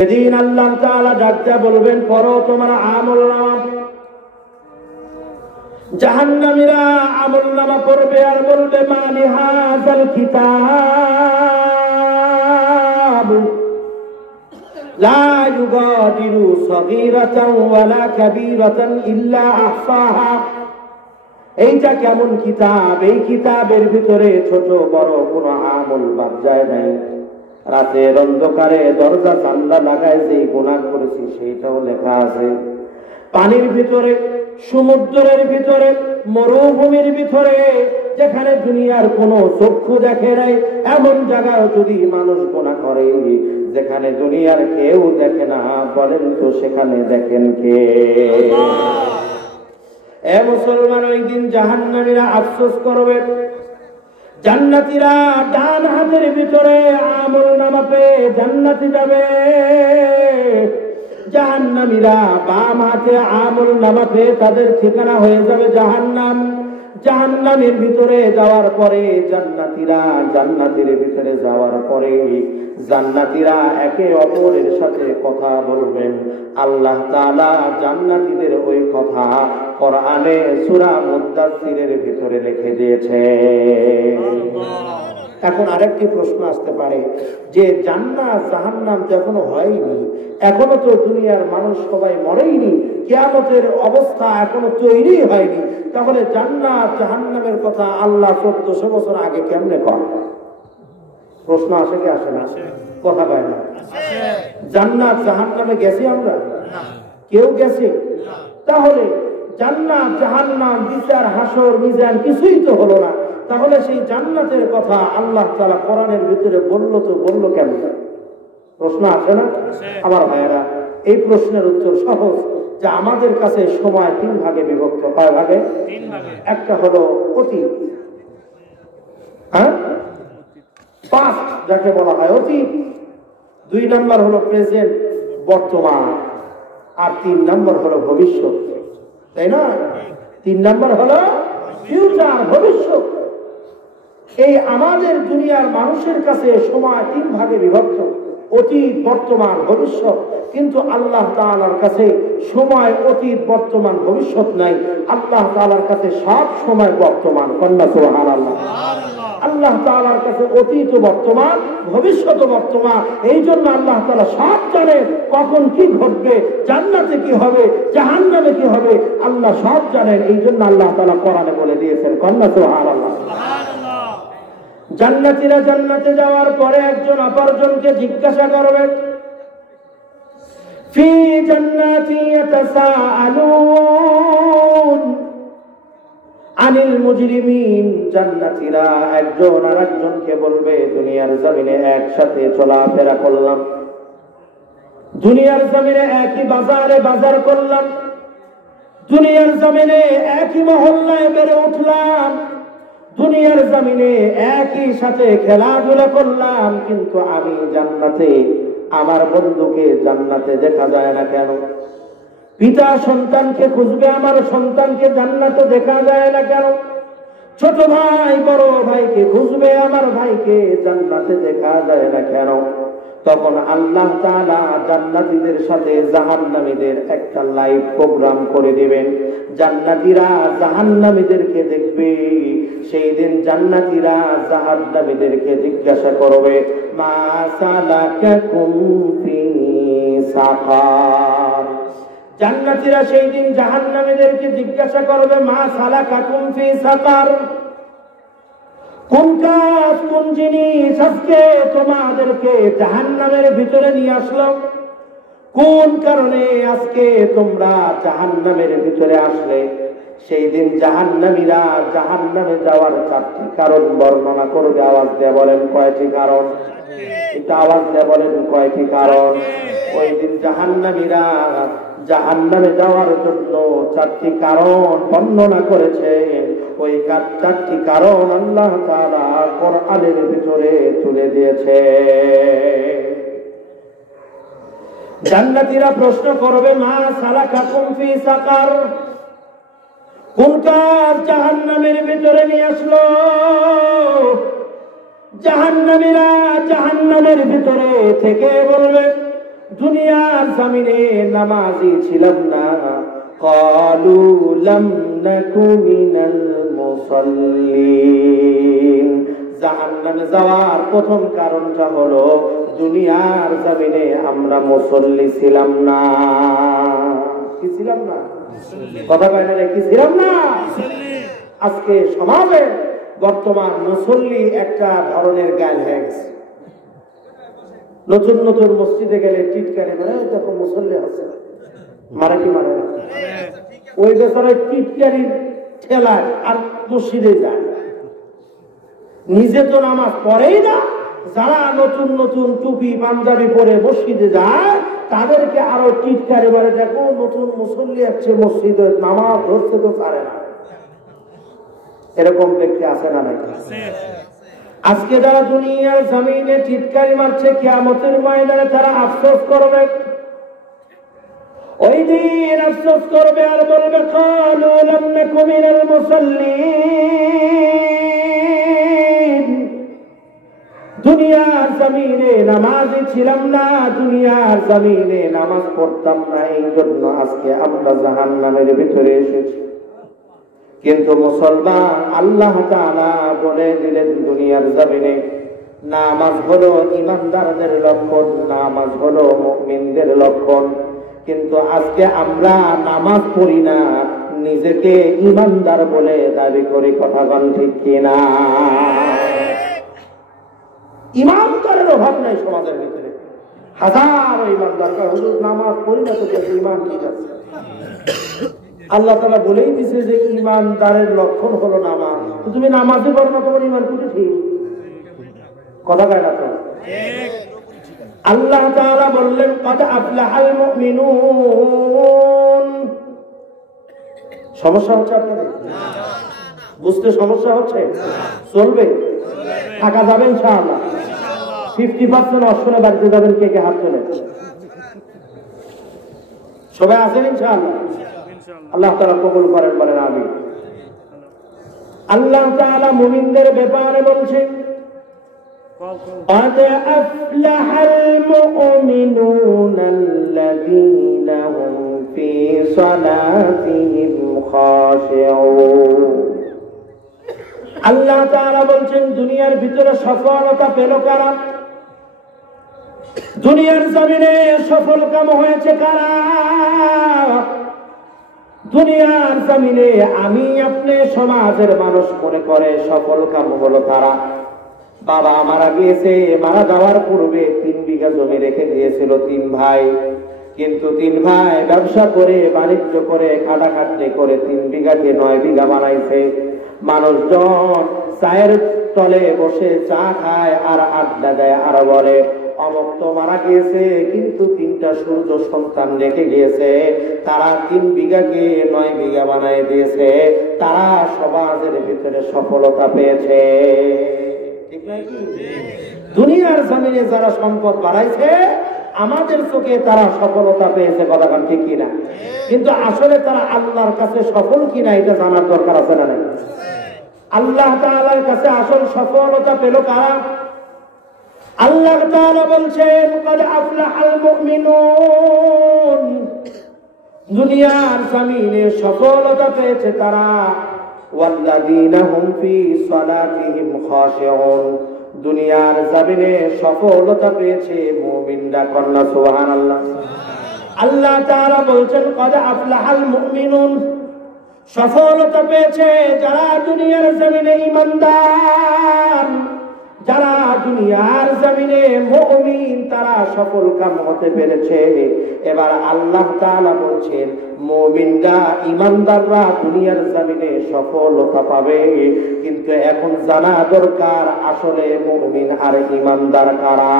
সেদিন আল্লাহ তাআলা ডাকতে বলবেন, পড়ো তোমার আমলনামা। জাহান্নামীরা আমলনামা পড়বে আর বলবে, মা লিহাযাল কিতাব লা ইউগাদিরু সগীরাতান ওয়ালা কাবীরাতান ইল্লা আহসাহা। এইটা কেমন কিতাব? এই কিতাবের ভিতরে ছোট বড় কোনো আমল বাদ যায় নাই। রাতের অন্ধকারে দরজা জানলা লাগায় যে গুনাহ করেছি সেইটাও লেখা আছে। পানির ভিতরে, সমুদ্রের ভিতরে, মরুভূমির ভিতরে, যেখানে দুনিয়ার কোনো চক্ষু দেখে নাই এমন জায়গায় যদি মানুষ গুনাহ করে, যেখানে দুনিয়ার কেউ দেখে না, বলেন তো সেখানে দেখেন কে? এ মুসলমান, ওই দিন জাহান্নামীরা আফসোস করবে। জান্নাতীরা ডান হাতের ভিতরে আমলনামা পেয়ে জান্নাতে যাবে, জাহান্নামীরা বাম হাতে আমলনামা পেয়ে তাদের ঠিকানা হয়ে যাবে জাহান্নাম। জাহান্নামের ভিতরে যাওয়ার পরে জান্নাতীরা জান্নাতের ভিতরে যাওয়ার পরে জান্নাতীরা একে অপরের সাথে কথা বলবেন। আল্লাহ তাআলা জান্নাতীদের ওই কথা কোরআনে সূরা মুদ্দাসসিরের ভিতরে লিখে দিয়েছে। এখন আরেকটি প্রশ্ন আসতে পারে যে জান্নাত জাহান্নাম যখনও হয়নি, এখনো তো দুনিয়ার মানুষ সবাই মরেইনি, কিয়ামতের অবস্থা এখনো তৈরি হয়নি, তাহলে জান্নাত জাহান্নামের কথা আল্লাহ 1400 বছর আগে কেমনে কয়? প্রশ্ন আসে কি আসে না? কথা কয় না। জান্নাত জাহান্নামে গেছি আমরা? কেউ গেছে? তাহলে জান্নাত জাহান্নাম, বিচার হাসর মিজান কিছুই তো হলো না, তাহলে সেই জান্নাতের কথা আল্লাহ তাআলা কোরআনের ভিতরে বললো কেন? প্রশ্ন আসে না আমার ভাইয়েরা? এই প্রশ্নের উত্তর সহজ, যে আমাদের কাছে সময় 3 ভাগে বিভক্ত। কয় ভাগে? 3 ভাগে। একটা হলো অতীত, পাস্ট যাকে বলা হয় অতীত, 2 নাম্বার হলো প্রেজেন্ট বর্তমান, আর 3 নাম্বার হলো ভবিষ্যৎ, তাই না? 3 নাম্বার হলো ফিউচার, ভবিষ্যৎ। এই আমাদের দুনিয়ার মানুষের কাছে সময় 3 ভাগে বিভক্ত, অতীত বর্তমান ভবিষ্যৎ। কিন্তু আল্লাহ তাআলার কাছে সময় অতীত বর্তমান ভবিষ্যৎ নাই, আল্লাহ তাআলার কাছে সব সময় বর্তমান। কন্যা সুবহানাল্লাহ। আল্লাহ তাআলার কাছে অতীত বর্তমান, ভবিষ্যৎ বর্তমান। এই জন্য আল্লাহ তাআলা সব জানেন কখন কি ঘটবে, জান্নাতে কি হবে, জাহান্নামে কি হবে, আল্লাহ সব জানেন। এই জন্য আল্লাহ তাআলা কোরআনে বলে দিয়েছেন। কন্যা সুবহানাল্লাহ। জান্নাতীরা জান্নাতে যাওয়ার পরে একজন অপরজনকে জিজ্ঞাসা করবে, ফি জান্নাতি ইয়াতাসাআলুন আনিল মুজরিমিন। জান্নাতীরা একজন আরেকজনকে বলবে, দুনিয়ার জমিনে একসাথে চলাফেরা করলাম, দুনিয়ার জমিনে একই বাজারে বাজার করলাম, দুনিয়ার জমিনে একই মহল্লায় বেড়ে উঠলাম, দুনিয়ার জমিনে একই সাথে খেলাধুলা করলাম, কিন্তু আমি জান্নাতে আমার বন্ধুকে জান্নাতে দেখা যায় না কেন? পিতা সন্তানকে খুঁজবে, আমার সন্তানকে জান্নাতে দেখা যায় না কেন? ছোট ভাই বড় ভাইকে খুঁজবে, আমার ভাইকে জান্নাতে দেখা যায় না কেন? তখন আল্লাহ তাআলা জান্নাতীদের সাথে জাহান্নামীদের একটা লাইভ প্রোগ্রাম করে দিবেন। জান্নাতীরা জাহান্নামীদেরকে দেখবে। সেই দিন জান্নাতীরা জাহান্নামীদেরকে জিজ্ঞাসা করবে, মা সালাকাকুম ফি সাকার। জান্নাতীরা সেই দিন জাহান্নামীদেরকে জিজ্ঞাসা করবে, মা সালাকাকুম ফি সাকার, কোন কাজ কোন জিনিস আজকে তোমাদেরকে জাহান্নামের ভিতরে নিয়ে আসলো? কোন কারণে আজকে তোমরা জাহান্নামের ভিতরে আসলে? সেই দিন জাহান্নামীরা জাহান্নামে যাওয়ার 4টি কারণ বর্ণনা করবে। আওয়াজ দিয়ে বলেন কয়টি কারণ? এটা আওয়াজ দিয়ে বলেন কয়টি কারণ? ওই দিন জাহান্নামীরা জাহান্নামে যাওয়ার জন্য 4টি কারণ বর্ণনা করেছে। ওই 4টি কারণ আল্লাহ তাআলা কোরআনের ভিতরে তুলে দিয়েছে। জান্নাতীরা প্রশ্ন করবে, মা সালাকাকুম ফি সাকার, কোন কাজ জাহান্নামের ভিতরে নিয়ে আসলো? জাহান্নামীরা জাহান্নামের ভিতরে থেকে বলবে, দুনিয়ার জমিনে নামাজি ছিলাম না। ক্বালু লাম নাকু মিনাল মুসাল্লিন। জাহান্নামে যাওয়ার প্রথম কারণটা হলো দুনিয়ার জমিনে আমরা মুসল্লি ছিলাম না। কি ছিলাম না? কথা কয় না, কি ছিলাম না? আজকে সমাজে বর্তমান মুসল্লি একটা ধরনের জ্ঞান হয়ে গেছে। নতুন নতুন মসজিদে গেলে টিটকারি মানে তখন মুসল্লি আছে, মারা কি মারে না, ওই বেচারা টিটকারি ঠেলায় আর মসজিদে যায়, নিজে তো নামাজ পড়েই না। যারা নতুন নতুন টুপি পাঞ্জাবি পরে মসজিদে যায় তাদেরকে আরো টিটকারি মারে, দেখো নতুন মুসল্লি আছে মসজিদে, নামাজ ধরতে তো পারে না। এরকম ব্যক্তি আছে না নাকি? আজকে যারা দুনিয়ার জমিনে টিটকারি মারছে, কিয়ামতের ময়দানে তারা আফসোস করবে। ওই দিন আফসোস করবে আর বলবে ক্বালু লাম নাকু মিনাল মুসাল্লিন। দুনিয়ার জমিনে নামাজি ছিলাম না, দুনিয়ার জমিনে নামাজ পড়তাম না, এই জন্য আজকে আমরা জাহান্নামের ভিতরে এসেছি। কিন্তু মুসলমান, আল্লাহ তাআলা বলে দিলেন দুনিয়ার জমিনে নামাজ হলো ঈমানদারদের লক্ষণ, নামাজ হলো মুমিনদের লক্ষণ। কিন্তু আজকে আমরা নামাজ পড়ি না, নিজেকে ঈমানদার বলে দাবি করি। কথা বল ঠিক কিনা? ঈমানদারের অভাব নাই সমাজের ভিতরে। হাজারো ঈমানদার হুজুর নামাজ পড়ি না, তো ঈমান ঠিক আছে। আল্লাহ তাআলা বলেই দিয়েছে যে ঈমানদারের লক্ষণ হলো নামাজ। তুমি নামাজে পড়ো না, তোমার ঈমান কি ঠিক? কথা কয় না তো? আল্লাহ তাআলা বললেন ক্বাদ আফলাহাল মুমিনুন। সমস্যা হচ্ছে আপনাদের? বুঝতে সমস্যা হচ্ছে? চলবে? থাকা যাবে ইনশাআল্লাহ? 50% অশ্বরে বাড়িতে যাবেন, কে কে হাত তোলেন? সবাই আছেন ইনশাআল্লাহ? আল্লাহ তাআলা কবুল করেন, বলেন আমিন। আল্লাহ তাআলা মুমিনদের ব্যাপারে বলছেন قد أفلح المؤمنون الذين هم في صلاتهم خاشعون। আল্লাহ তাআলা বলছেন দুনিয়ার ভিতরে সফলতা পেল কারা? দুনিয়ার জমিনে সফল কাম হয়েছে কারা? দুনিয়ার জমিনে আমি আপনি সমাজের মানুষ মনে করে সফল কাম হলো তারা। বাবা মারা গিয়েছে, মারা যাওয়ার পূর্বে 3 বিঘা জমি রেখে দিয়েছিল 3 ভাই। কিন্তু 3 ভাই ব্যবসা করে বাণিজ্য করে খাটাখাটনি করে 3 বিঘাকে 9 বিঘা বানাইছে। মানুষজন চায়ের তলে বসে চা খায় আর আড্ডা দেয় আর বলে অমুক তো মারা গিয়েছে, কিন্তু 3টা সূর্য সন্তান রেখে গিয়েছে, তারা 3 বিঘাকে 9 বিঘা বানাই দিয়েছে, তারা সমাজের ভিতরে সফলতা পেয়েছে। ঠিক না? দুনিয়ার জমিনে যারা সম্পদ বাড়াইছে আমাদের চোখে তারা সফলতা পেয়েছে, কথা বলেন ঠিক কিনা? কিন্তু আসলে তারা আল্লাহর কাছে সফল কিনা এটা জানার দরকার আছে না নাই? আল্লাহ তাআলার কাছে আসল সফলতা পেল কারা? আল্লাহ তাআলা বলছেন ক্বাদ আফলাহাল মুমিনুন। দুনিয়ার জমিনে সফলতা পেয়েছে তারা ওয়াল্লাযীনা হুম ফি সালাতিহিম খাশিউন। দুনিয়ার জমিনে সফলতা পেয়েছে মুমিনরা। কন্যা সুবহানাল্লাহ। আল্লাহ তাআলা বলছেন ক্বাদ আফলাহাল মুমিনুন। সফলতা পেয়েছে যারা দুনিয়ার জমিনে ঈমানদার, যারা দুনিয়ার জমিনে মুমিন, তারা সফল কাম হতে পেরেছে। এবার আল্লাহ তাআলা বলছেন মুমিনরা ঈমানদাররা দুনিয়ার জমিনে সফলতা পাবে। কিন্তু এখন জানা দরকার আসলে মুমিন আর ঈমানদার কারা।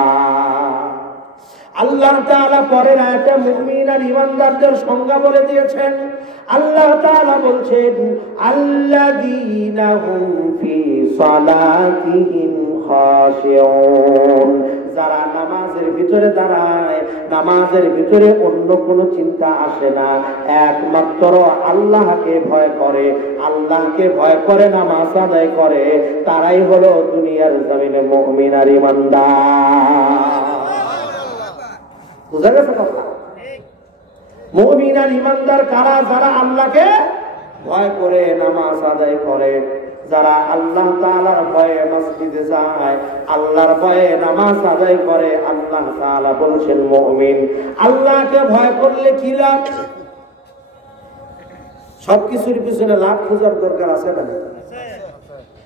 আল্লাহ তাআলা পরের আয়াতে মুমিন আর ঈমানদারদের সংজ্ঞা বলে দিয়েছেন। আল্লাহ তাআলা বলছেন আল্লাযীনা হুম ফি সালাতিহিম খাশিউন। যারা নামাজের ভিতরে দাঁড়ায়, নামাজের ভিতরে অন্য কোনো চিন্তা আসে না, একমাত্র আল্লাহকে ভয় করে, আল্লাহকে ভয় করে নামাজ আদায় করে, তারাই হলো দুনিয়ার জমিনে মুমিন আর ঈমানদার। বুঝা গেছে কথা? মুমিন আর ইমানদার কারা? যারা আল্লাহকে ভয় করে নামাজ আদায় করে, যারা আল্লাহ তাআলার ভয়ে মসজিদে যায়, আল্লাহর ভয়ে নামাজ আদায় করে। আল্লাহ তাআলা বলছেন মুমিন। আল্লাহকে ভয় করলে কি লাভ? সবকিছুর পিছনে লাভ খোঁজার দরকার আছে না?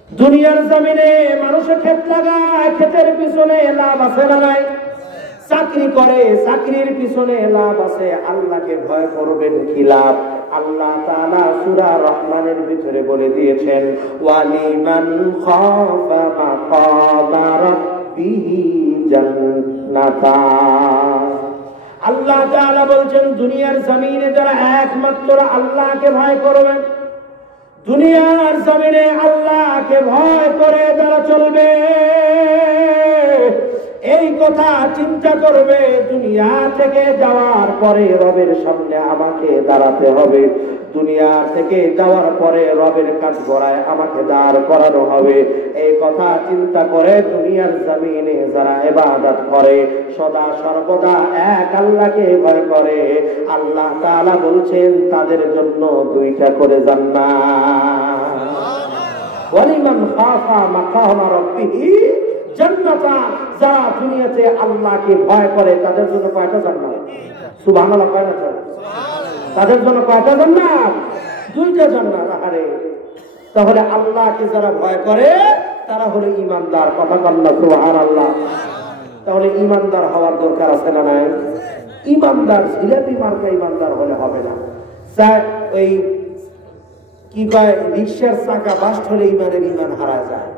দুনিয়ার জমিনে মানুষের ক্ষেত লাগায়, ক্ষেতের পিছনে লাভ আছে না নাই? চাকরি করে, চাকরির পিছনে লাভ আছে। আল্লাহকে ভয় করবেন কি লাভ? আল্লাহ তাআলা সূরা রহমানের ভিতরে বলে দিয়েছেন, ওয়ালিমান খাফা মাকামা রাব্বিহি জান্নাতান। আল্লাহ তাআলা বলছেন দুনিয়ার জমিনে যারা একমাত্র আল্লাহকে ভয় করবে, দুনিয়ার জমিনে আল্লাহকে ভয় করে যারা চলবে, এই কথা চিন্তা করবে দুনিয়া থেকে যাওয়ার পরে রবের সামনে আমাকে দাঁড়াতে হবে, দুনিয়া থেকে যাওয়ার পরে রবের কাঠগড়ায় আমাকে দাঁড় করানো হবে, এই কথা চিন্তা করে দুনিয়ার জমিনে যারা ইবাদত করে, সদা সর্বদা এক আল্লাহকে ভয় করে, আল্লাহ তাআলা বলছেন তাদের জন্য দুইটা করে জান্নাত। ওয়ালিমান খাফা মাকামা রাব্বিহি জান্নাতান। যারা দুনিয়াতে আল্লাহকে ভয় করে তাদের জন্য কয়টা জান্নাত? সুবহানাল্লাহ, কয়টা জান্নাত? তাদের জন্য কয়টা জান্নাত? দুইটা জান্নাত। আরে তাহলে আল্লাহকে যারা ভয় করে তারা হলো ঈমানদার। কথা বলেন না সুবহানাল্লাহ। তাহলে ঈমানদার হওয়ার দরকার আছে না নাই? ঈমানদার জিলাপি মার্কা ঈমানদার হলে হবে না। ওই কি কয়, রিকশার চাকা বাস্ট হলে ঈমান হারা যায়।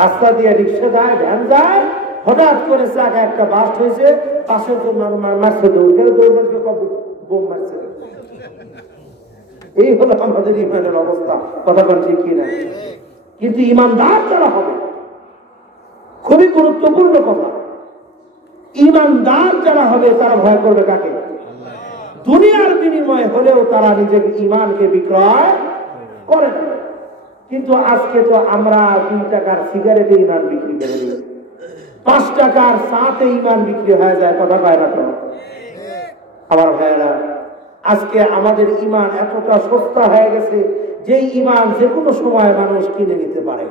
রাস্তা দিয়ে রিক্সা যায়, ভ্যান যায়, হঠাৎ করে চাকা একটা বাস্ট হয়েছে, পাশে তো মারছে, বোম মারছে। এই হলো আমাদের ইমানের অবস্থা। কথা বল ঠিক কিনা? কিন্তু ইমানদার যারা হবে, খুবই গুরুত্বপূর্ণ কথা, ইমানদার যারা হবে তারা ভয় করবে কাকে? দুনিয়ার বিনিময়ে হলেও তারা নিজের ইমানকে বিক্রয় করে না। কিন্তু আজকে তো আমরা 2 টাকার সিগারেটে ইমান বিক্রি করে দিই, 5 টাকার চাতে ইমান বিক্রি হয়ে যায়। কথা কয় না তো আমার ভাইয়েরা? আজকে আমাদের ইমান এতটা সস্তা হয়ে গেছে যে ইমান যে কোনো সময় মানুষ কিনে নিতে পারে।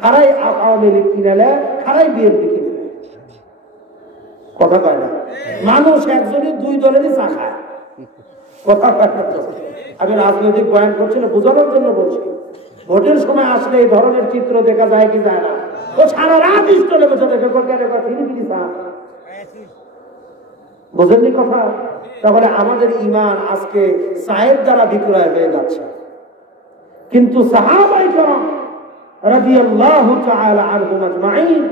খারাই আওয়ামী লীগ কিনে নেয়, খারাই বিএনপি কিনে নেয়। কথা কয় না? মানুষ একজনই 2 দলেরই চা খায়। কথা কয় না? আমি রাজনৈতিক বয়ান করছি না, বোঝানোর জন্য বলছি। ভোটের সময় আসলে এই ধরনের চিত্র দেখা যায় কি যায় না? ও সারা রাত স্টলে বসে দেখে বোঝেননি কথা? তাহলে আমাদের ইমান আজকে চায়ের দ্বারা বিক্রয় হয়ে যাচ্ছে। কিন্তু সাহাবায়ে কেরাম রাদিয়াল্লাহু তাআলা আনহুম আজমাইন,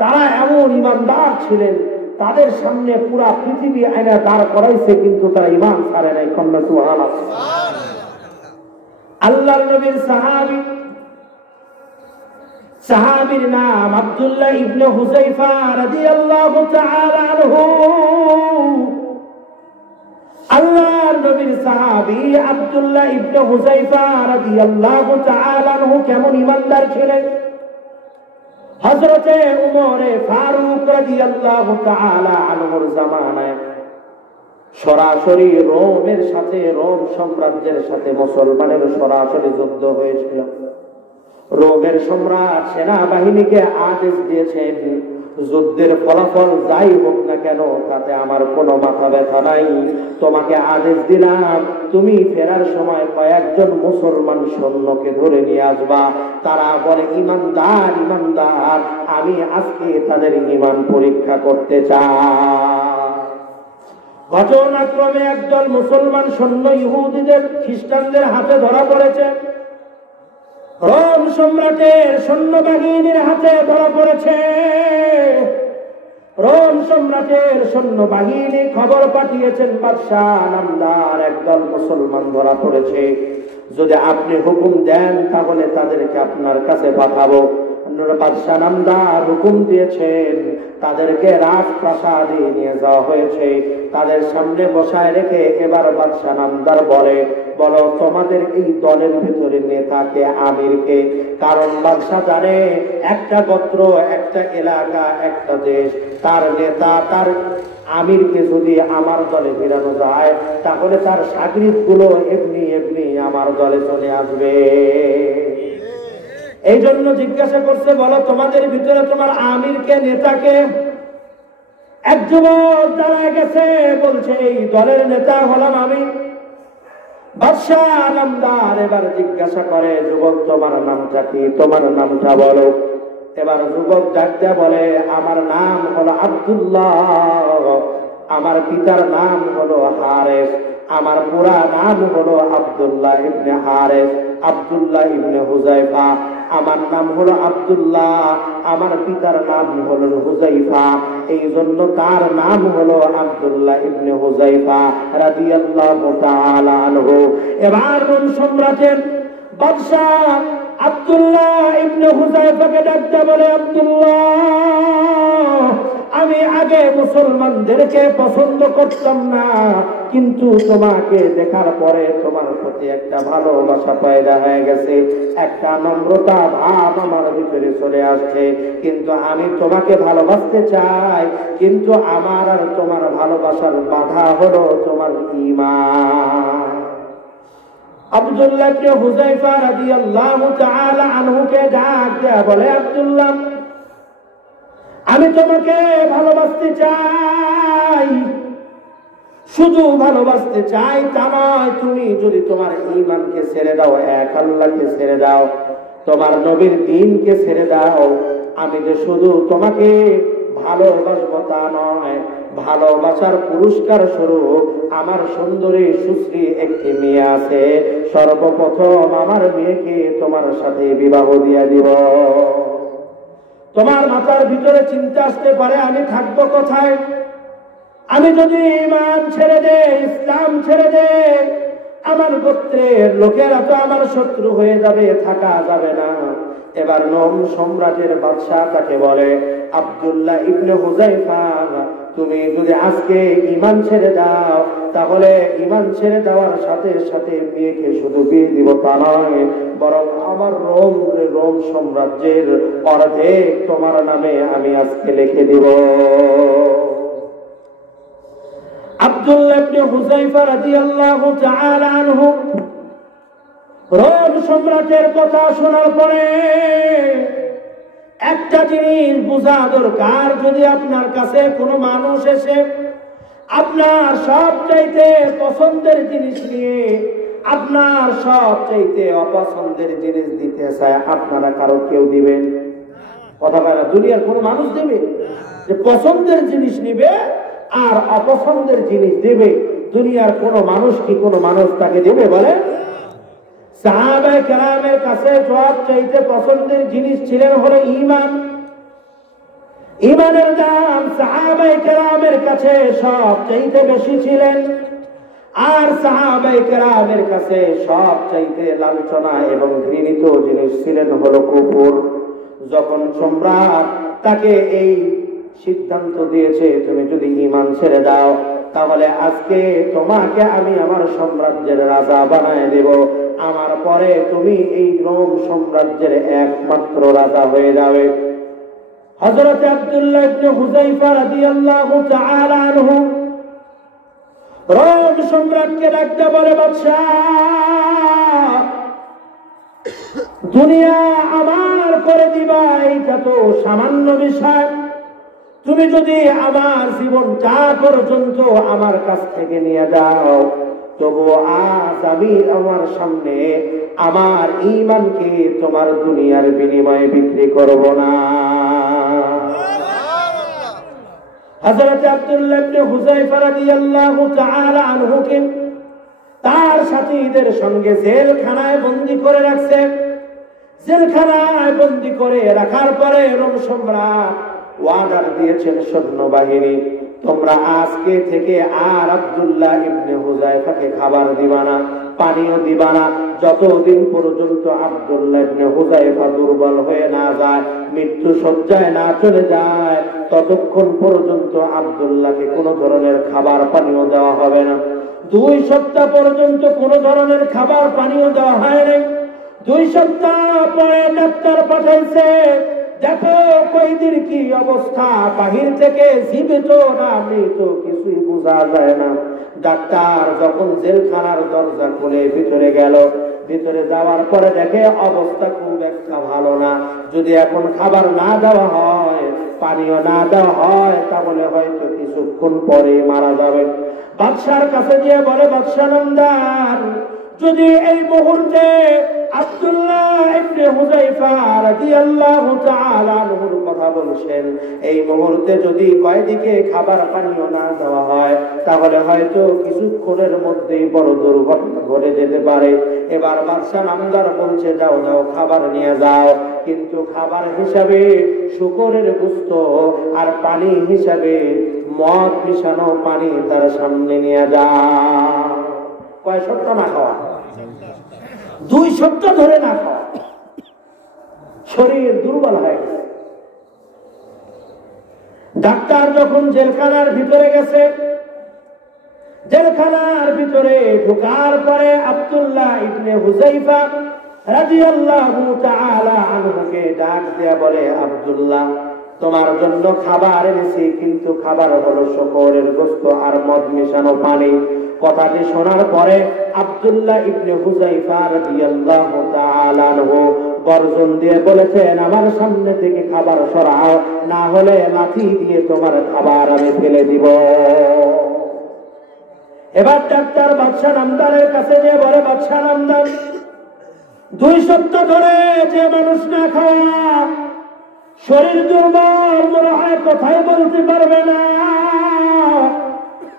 তারা এমন ইমানদার ছিলেন, তাদের সামনে পুরা পৃথিবী আয়না দাঁড় করাইছে, কিন্তু তারা ইমান ছাড়ে নাই। কন্যা সুবহানাল্লাহ। আল্লাহর নবীর সাহাবীর নাম আব্দুল্লাহ ইবনে হুযায়ফা রাদিয়াল্লাহু তাআলা আনহু। আল্লাহর নবীর সাহাবী আব্দুল্লাহ ইবনে হুযায়ফা রাদিয়াল্লাহু তাআলা আনহু কেমন ইমানদার ছিলেন? হযরতে উমরে ফারুক রাদিয়াল্লাহু তাআলা আনহুর জামানায় সরাসরি রোমের সাথে, রোম সাম্রাজ্যের সাথে মুসলমানের সরাসরি যুদ্ধ হয়েছিল। রোমের সম্রাট সেনাবাহিনীকে আদেশ দিয়েছেন, যুদ্ধের ফলাফল যাই হোক না কেন তাতে আমার কোনো মাথা ব্যথা নাই, তোমাকে আদেশ দিলাম তুমি ফেরার সময় কয়েকজন মুসলমান সৈন্যকে ধরে নিয়ে আসবা। তারা বলে ইমানদার, ইমানদার, আমি আজকে তাদের ঈমান পরীক্ষা করতে চাই। ঘটনাক্রমে একদল মুসলমান সৈন্য ইহুদিদের, খ্রিস্টানদের হাতে ধরা পড়েছে। রোম সম্রাটের সৈন্যবাহিনীর হাতে ধরা পড়েছে। রোম সম্রাটের সৈন্যবাহিনী খবর পাঠিয়েছেন, বাদশাহ নামদার একদল মুসলমান ধরা পড়েছে, যদি আপনি হুকুম দেন তাহলে তাদেরকে আপনার কাছে পাঠাবো, বাদশা নামদার হুকুম দিয়েছেন, তাদেরকে রাজপ্রাসাদে নিয়ে যাওয়া হয়েছে। তাদের সামনে বসায় রেখে এবার বাদশা নামদার বলো তোমাদের এই দলের ভিতরে নেতাকে, আমিরকে? কারণ বাদশা জানে একটা গোত্র, একটা এলাকা, একটা দেশ, তার নেতা, তার আমিরকে যদি আমার দলে ফেরানো যায় তাহলে তার সাগরিদ গুলো এমনি এমনি আমার দলে চলে আসবে। এই জন্য জিজ্ঞাসা করছে, বলো তোমাদের ভিতরে তোমার আমিরকে, নেতাকে? এক যুবক দাঁড়ায় গেছে, বলছে এই দলের নেতা হলাম আমি। বাদশাহ নামদার এবার জিজ্ঞাসা করে, যুবক তোমার নামটা কি? তোমার নামটা বলো। এবার যুবক ডাকতে বলে, আমার নাম হলো আব্দুল্লাহ, আমার পিতার নাম হলো হারেস, আমার পুরা নাম হলো আব্দুল্লাহ ইবনে হারেস, আব্দুল্লাহ ইবনে হুজাইফা। আমার নাম হলো আব্দুল্লাহ, আমার পিতার নাম হলো হুজাইফা, এই জন্য তার নাম হলো আব্দুল্লাহ ইবনে হুজাইফা রাদিয়াল্লাহু তাআলা আনহু। এবার রোম সম্রাটের বাদশা আব্দুল্লাহ ইবনে হুজাইফাকে ডাকতে বলে, আব্দুল্লাহ, আমি আগে মুসলমানদেরকে পছন্দ করতাম না, কিন্তু তোমাকে দেখার পরে তোমার প্রতি একটা ভালোবাসা পয়দা হয়ে গেছে, একটা নম্রতা ভাব আমার ভিতরে চলে আসছে। কিন্তু আমি তোমাকে ভালোবাসতে চাই, কিন্তু আমার আর তোমার ভালোবাসার বাধা হলো তোমার ঈমান। আব্দুল্লাহ ইবনে হুজাইফা রাদিয়াল্লাহু তাআলা আনহুকে ডাক দেয়া বলে, আব্দুল্লাহ, আমি তোমাকে ভালোবাসতে চাই, শুধু ভালোবাসতে চাই তা নয়, তুমি যদি তোমার ঈমানকে ছেড়ে দাও, এক আল্লাহকে ছেড়ে দাও, তোমার নবীর দ্বীনকে ছেড়ে দাও, আমি যে শুধু তোমাকে ভালোবাসবো তা নয়, ভালোবাসার পুরস্কার স্বরূপ আমার সুন্দরী সুশ্রী একটি মেয়ে আছে, সর্বপ্রথম আমার মেয়েকে তোমার সাথে বিবাহ দিয়ে দিব। তোমার মাথার ভিতরে চিন্তা আসতে পারে, আমি থাকবো কোথায়? আমি যদি ঈমান ছেড়ে দেই, ইসলাম ছেড়ে দেই, আমার গোত্রের লোকেরা তো আমার শত্রু হয়ে যাবে, থাকা যাবে না। এবার রোম সম্রাটের বাদশা তাকে বলে, আব্দুল্লাহ ইবনে হুজাইফা, তুমি যদি আজকে ঈমান ছেড়ে দাও, তাহলে ঈমান ছেড়ে দেওয়ার সাথে সাথে মেয়েকে শুধু বিয়ে দিব তা নয়, বরং আমার রোম সাম্রাজ্যের অর্ধেক তোমার নামে আমি আজকে লিখে দিব। আব্দুল্লাহ ইবনে হুজাইফা রাদিয়াল্লাহু তাআলা আনহু রোম সম্রাটের কথা শোনার পরে একটা জিনিস বোঝা দরকার, যদি আপনার কাছে কোনো মানুষ এসে আপনার সবচাইতে পছন্দের জিনিস নিয়ে আপনার সবচাইতে অপছন্দের জিনিস দিতে চায়, আপনারা কারো কেউ দিবেন? কথা বলে, দুনিয়ার কোন মানুষ দেবে যে পছন্দের জিনিস নিবে আর অপছন্দের জিনিস দেবে? দুনিয়ার কোন মানুষ কি কোন মানুষ তাকে দেবে? বলে, সাহাবায়ে কেরামের কাছে সবচাইতে পছন্দের জিনিস ছিলেন হলো ঈমান। ঈমানের দাম সাহাবায়ে কেরামের কাছে সবচাইতে বেশি ছিলেন। আর সাহাবায়ে কেরামের কাছে সবচাইতে লাঞ্ছনা এবং ঘৃণিত জিনিস ছিলেন হলো কুফর। যখন সম্রাট তাকে এই সিদ্ধান্ত দিয়েছে, তুমি যদি ঈমান ছেড়ে দাও তাহলে আজকে তোমাকে আমি আমার সাম্রাজ্যের রাজা বানায় দেব, আমার পরে তুমি এই রোম সাম্রাজ্যের একমাত্র রাজা হয়ে যাবে। হযরত আব্দুল্লাহ ইবনে হুযায়ফা রাদিয়াল্লাহু তাআলা আনহু রোম সম্রাটকে ডাকতে বলে, বাদশাহ, দুনিয়া আমার করে দিবা এইটা তো সামান্য বিষয়, তুমি যদি আমার জীবনটা পর্যন্ত আমার কাছ থেকে নিয়ে যাও, তবু আজ আমি আমার সামনে আমার ঈমানকে তোমার দুনিয়ার বিনিময়ে বিক্রি করব না। হযরত আব্দুল্লাহ ইবনে হুযায়ফা রাদিয়াল্লাহু তাআলা আনহুকে তার সাথীদের সঙ্গে জেলখানায় বন্দী করে রাখছে। জেলখানায় বন্দী করে রাখার পরে রোম সম্রাট ওয়ার্ডার দিয়েছেন সৈন্যবাহিনী, তোমরা আজকে থেকে আর আব্দুল্লাহ ইবনে হুযায়ফাকে খাবার দিবা না, পানিও দিবা না, যতদিন পর্যন্ত আব্দুল্লাহ ইবনে হুযায়ফা দুর্বল হয়ে না যায়, মৃত্যু শয্যায় না চলে যায়, ততক্ষণ পর্যন্ত আব্দুল্লাহকে কোনো ধরনের খাবার পানিও দেওয়া হবে না। 2 সপ্তাহ পর্যন্ত কোনো ধরনের খাবার পানিও দেওয়া হয়নি। 2 সপ্তাহ পরে ডাক্তার পাঠাইছে, দেখো কয়েদির কি অবস্থা, বাহির থেকে জীবিত না মৃত কিছুই বোঝা যায় না। ডাক্তার যখন জেলখানার দরজা খুলে ভিতরে গেল, ভিতরে যাওয়ার পরে দেখে অবস্থা খুব একটা ভালো না। যদি এখন খাবার না দেওয়া হয়, পানিও না দেওয়া হয়, তাহলে হয়তো কিছুক্ষণ পরে মারা যাবে। বাদশার কাছে গিয়ে বলে, বাদশা নামদার, যদি এই মুহূর্তে আব্দুল্লাহ ইবনে হুযায়ফা রাদিয়াল্লাহু তাআলা আনহুর কথা বলছেন, এই মুহূর্তে যদি কয়েদিকে খাবার পানিও না দেওয়া হয়, তাহলে হয়তো কিছুক্ষণের মধ্যেই বড় দুর্ঘটনা ঘটে যেতে পারে। এবার বাদশা নামদার বলছে, যাও যাও খাবার নিয়ে যাও, কিন্তু খাবার হিসাবে শুকরের গোশত আর পানি হিসাবে মদ মিশানো পানি তার সামনে নিয়ে যাও। কয় সপ্তাহ না খাওয়া? 2 সপ্তাহ ধরে না খাওয়া। শরীর দুর্বল হয়ে গেছে। ডাক্তার যখন জেলখানার ভিতরে গেছে, জেলখানার ভিতরে ঢোকার পরে আব্দুল্লাহ ইবনে হুযায়ফা রাদিয়াল্লাহু তাআলা আনহুকে ডাক দিয়ে বলে, আব্দুল্লাহ, তোমার জন্য খাবার এনেছি, কিন্তু খাবার হলো শুকরের গোশত আর মদ মিশানো পানি। কথাটি শোনার পরে আব্দুল্লাহ ইবনে হুযায়ফা রাদিয়াল্লাহু তাআলা আনহু গর্জন দিয়ে বলেছেন, আমার সামনে থেকে খাবার সরাও, না হলে লাঠি দিয়ে তোমার খাবার আমি ফেলে দিব। এবার ডাক্তার বাদশা নামদারের কাছে গিয়ে বলে, বাদশা নামদার, 2 সপ্তাহ ধরে যে মানুষ না খাওয়া, শরীর দুর্বল, মনে হয় কথাই বলতে পারবে না,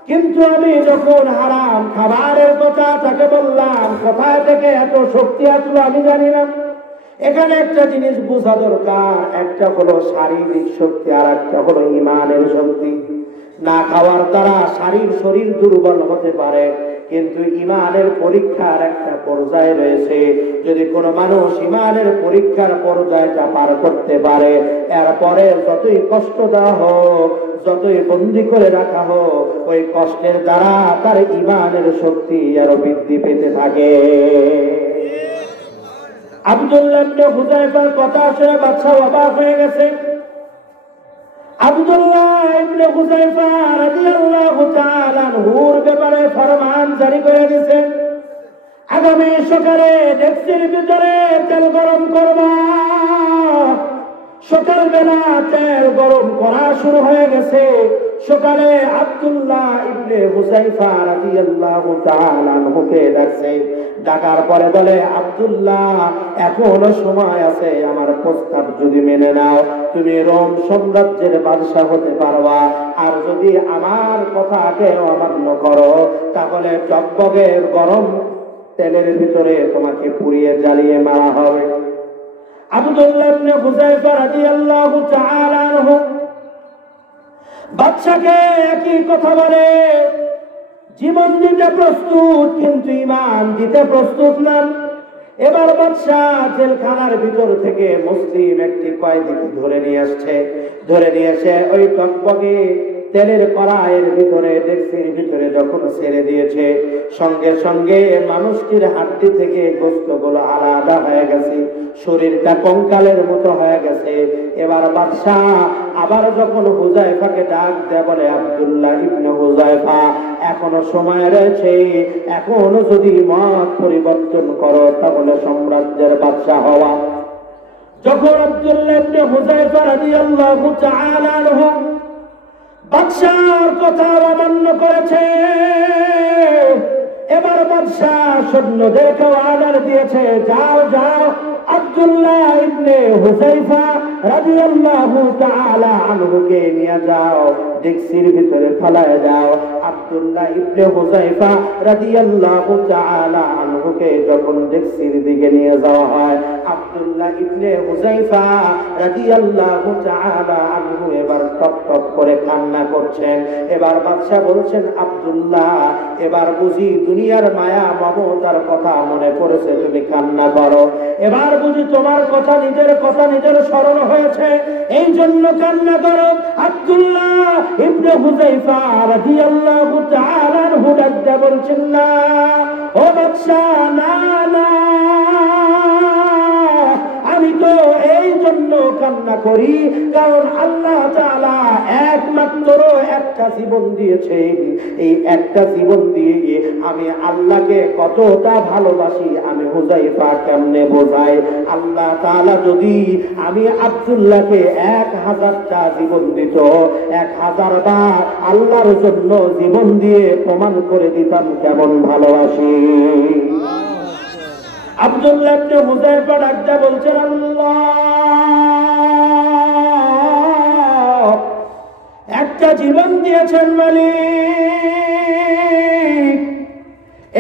কিন্তু আমি যখন হারাম খাবারের কথা তাকে বললাম, কোথায় থেকে এত শক্তি আসলো আমি জানি না। এখানে একটা জিনিস বোঝা দরকার, একটা হলো শারীরিক শক্তি আর একটা হলো ঈমানের শক্তি। না খাওয়ার দ্বারা শরীর দুর্বল হতে পারে, কিন্তু ঈমানের পরীক্ষার একটা পর্যায় রয়েছে। যদি কোনো মানুষ ঈমানের পরীক্ষার পর্যায়টা পার করতে পারে, এরপরে যতই কষ্ট দেওয়া হোক, যতই বন্দী করে রাখা হোক, ওই কষ্টের দ্বারা তার ঈমানের শক্তি আরো বৃদ্ধি পেতে থাকে। আব্দুল্লাহ ইবনে হুযায়ফার কথা শুনে বাদশা অবাক হয়ে গেছে। আব্দুল্লাহ ইবনে হুযায়ফা রাদিয়াল্লাহু তাআলা আনহুর ব্যাপারে ফরমান জারি করে দিয়েছে, আগামী সকালে ডেক্সির ভিতরে তেল গরম করবা। সকালবেলা তেল গরম করা শুরু হয়ে গেছে। সকালে আব্দুল্লাহ ইবনে হুযায়ফা রাদিয়াল্লাহু তাআলা আনহুকে ডাকছে। ডাকার পরে বলে, আব্দুল্লাহ, এখনো সময় আছে, আমার প্রস্তাব যদি মেনে নাও, তুমি রোম সাম্রাজ্যের বাদশা হতে পারবা। আর যদি আমার কথাকে অমান্য করো, তাহলে টকবগের গরম তেলের ভিতরে তোমাকে পুড়িয়ে জ্বালিয়ে মারা হবে। আব্দুল্লাহ ইবনে হুযায়ফা রাদিয়াল্লাহু তাআলা আনহু বাদশাকে একই কথা বলে, জীবন দিতে প্রস্তুত, কিন্তু ঈমান দিতে প্রস্তুত না। এবার বাদশা জেলখানার ভিতর থেকে মুসলিম একটি কয়েদিকে ধরে নিয়ে এসে ওই টকবগে তেলের কড়াইয়ের ভিতরে, ডেক্সির ভিতরে যখন ছেড়ে দিয়েছে, সঙ্গে সঙ্গে মানুষটির হাড্ডি থেকে গোশতগুলো আলাদা হয়ে গেছে, শরীরটা কঙ্কালের মতো হয়ে গেছে। এবার বাদশা আবার যখন হুযায়ফাকে ডাক দেয়, বলে, আব্দুল্লাহ ইবনে হুযায়ফা, এখনো সময় রয়েছে, এখনো যদি মত পরিবর্তন করো, তাহলে সাম্রাজ্যের বাদশা হওয়া। যখন আব্দুল্লাহ ইবনে হুযায়ফা রাদিয়াল্লাহু তাআলা আনহু বাদশার কথা অমান্য করেছে, এবার বাদশা সৈন্যদেরকে অর্ডার দিয়েছে, যাও যাও, আব্দুল্লাহ ইবনে হুযায়ফা রাদিয়াল্লাহু তাআলা আনহুকে নিয়ে যাও, ডেকসির ভিতরে ফেলায় দাও। আব্দুল্লাহ ইবনে হুযায়ফা রাদিয়াল্লাহু তাআলা আনহুকে যখন ডেকসির দিকে নিয়ে যাওয়া হয়, আব্দুল্লাহ ইবনে হুযায়ফা রাদিয়াল্লাহু তাআলা আনহু এবার টপ টপ করে কান্না করছেন। এবার বাদশা বলছেন, আব্দুল্লাহ এবার বুঝি দুনিয়ার মায়া মমতার কথা মনে পড়েছে, তুমি কান্না করো। এবার বুঝি তোমার কথা নিজের স্মরণ হয়েছে, এই জন্য কান্না করো। আব্দুল্লাহ ইবনে হুযায়ফা রাদিয়াল্লাহু তাআলা আনহু ডাকতে বলছেন, না ও বাদশা, না না, আমি তো এই জন্য কান্না করি কারণ আল্লাহ তাআলা একমাত্র একটা জীবন দিয়েছেন। এই একটা জীবন দিয়ে আমি আল্লাহকে কতটা ভালোবাসি আমি হুযায়ফা কেমনে বোঝাই। আল্লাহ তাআলা যদি আমি আব্দুল্লাহকে 1000টা জীবন দিত, 1000 বার আল্লাহর জন্য জীবন দিয়ে প্রমাণ করে দিতাম কেমন ভালোবাসি। আব্দুল্লাহ ইবনে হুযায়ফা ডাকতে বলছেন, আল্লাহ একটা জীবন দিয়েছেন মালিক,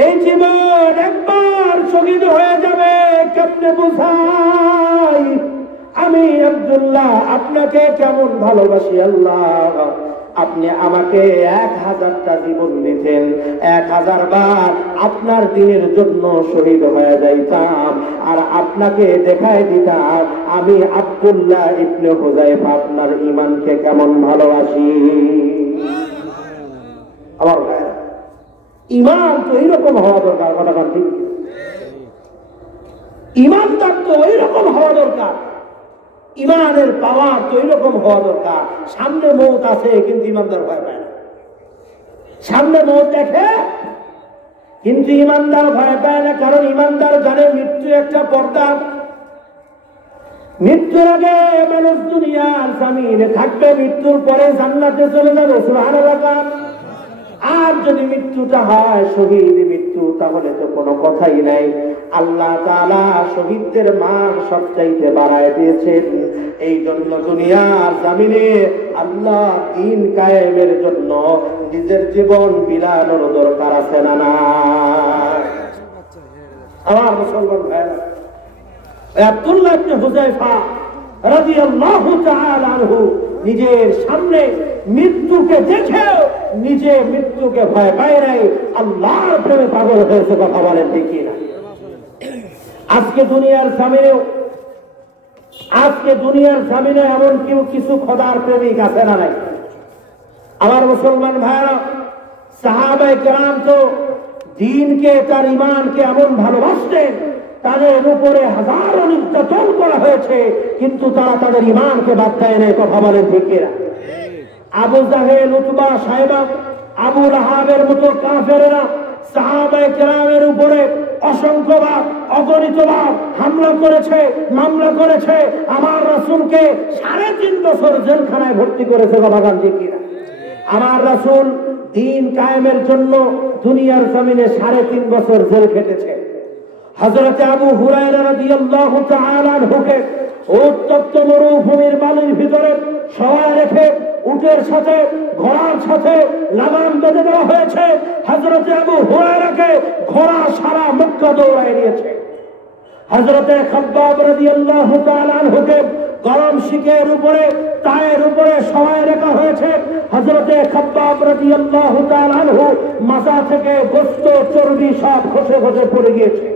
এই জীবন একবার শহীদ হয়ে যাবে, কেমনে বোঝাই আমি আব্দুল্লাহ আপনাকে কেমন ভালোবাসি। আল্লাহ আপনি আমাকে 1000টা জীবন দিতেন, 1000 বার আপনার দিনের জন্য শহীদ হয়ে যাইতাম, আর আপনাকে দেখাই দিতাম আমি আব্দুল্লাহ ইবনে হুযায়ফা আপনার ঈমানকে কেমন ভালোবাসি। আমার ভাইরা, ঈমান তো এইরকম হওয়া দরকার, কথা ঠিক, ঈমানদার তো এইরকম হওয়া দরকার, ইমানের পাওয়ার তো এইরকম হওয়া দরকার। সামনে মৌত আছে কিন্তু ইমানদার ভয় পায় না, সামনে মৌত দেখে কিন্তু ইমানদার ভয় পায় না, কারণ ইমানদার জানে মৃত্যু একটা পর্দা। মৃত্যুর আগে মানুষ দুনিয়ার জামিনে থাকবে, মৃত্যুর পরে জান্নাতে চলে যাবে, সুবহানাল্লাহ। আর যদি মৃত্যুটা হয় শহীদ মৃত্যু, তাহলে তো কোনো কথাই নাই। আল্লাহ তাআলা শহীদদের মান সবচাইতে বাড়ায় দিয়েছেন। এই জন্য দুনিয়ার জামিনে আল্লাহ দ্বীন কায়েমের জন্য নিজের জীবন বিলানোর দরকার আছে না না? আমার মুসলমান ভাইরা, আব্দুল্লাহ ইবনে হুযায়ফা রাদিয়াল্লাহু তাআলা আনহু নিজের সামনে মৃত্যুকে দেখে নিজে মৃত্যুকে ভয় পায় নাই, আল্লাহর প্রেমে পাগল হয়েছে, কথা বলেন ঠিক না? আজকে দুনিয়ার সামনে এমন কেউ কিছু খোদার প্রেমিক আছে না নাই? আমার মুসলমান ভাইরা, সাহাবায়ে কেরাম তো দ্বীনকে, তার ঈমানকে এমন ভালোবাসতেন, তাদের উপরে হাজারো নির্যাতন করা হয়েছে কিন্তু তারা তাদের ঈমানকে বাদ দেয় নাই, কথা বলেন ঠিক না? আবু জাহেল, উতবা, সাইবা, আবু লাহাবের মতো কাফেররা সাহাবায়ে কেরামের উপরে অসংখ্যবার, অগণিতবার হামলা করেছে, মামলা করেছে, আমার রাসূলকে 3.5 বছর জেলখানায় ভর্তি করেছে, কথা বলেন ঠিক না? আমার রাসূল দ্বীন কায়েমের জন্য দুনিয়ার জমিনে 3.5 বছর জেল খেটেছে। হযরত আবু হুরায়রা রাদিয়াল্লাহু তাআলা আনহুকে উত্তপ্ত মরুভূমির বালুর ভিতরে শোয়া রেখে উটের সাথে, ঘোড়ার সাথে লাগাম বেঁধে দেওয়া হয়েছে। হযরত আবু হুরায়রাকে ঘোড়া সারা মক্কা দৌড়ায় নিয়েছে। হযরত খাব্বাব রাদিয়াল্লাহু তাআলা আনহুকে গরম শিকের উপরে, তায়ের উপরে শোয়া রাখা হয়েছে। হযরত খাব্বাব রাদিয়াল্লাহু তাআলা আনহু মাথা থেকে গোশত, চর্বি সব খসে খসে পড়ে গিয়েছে,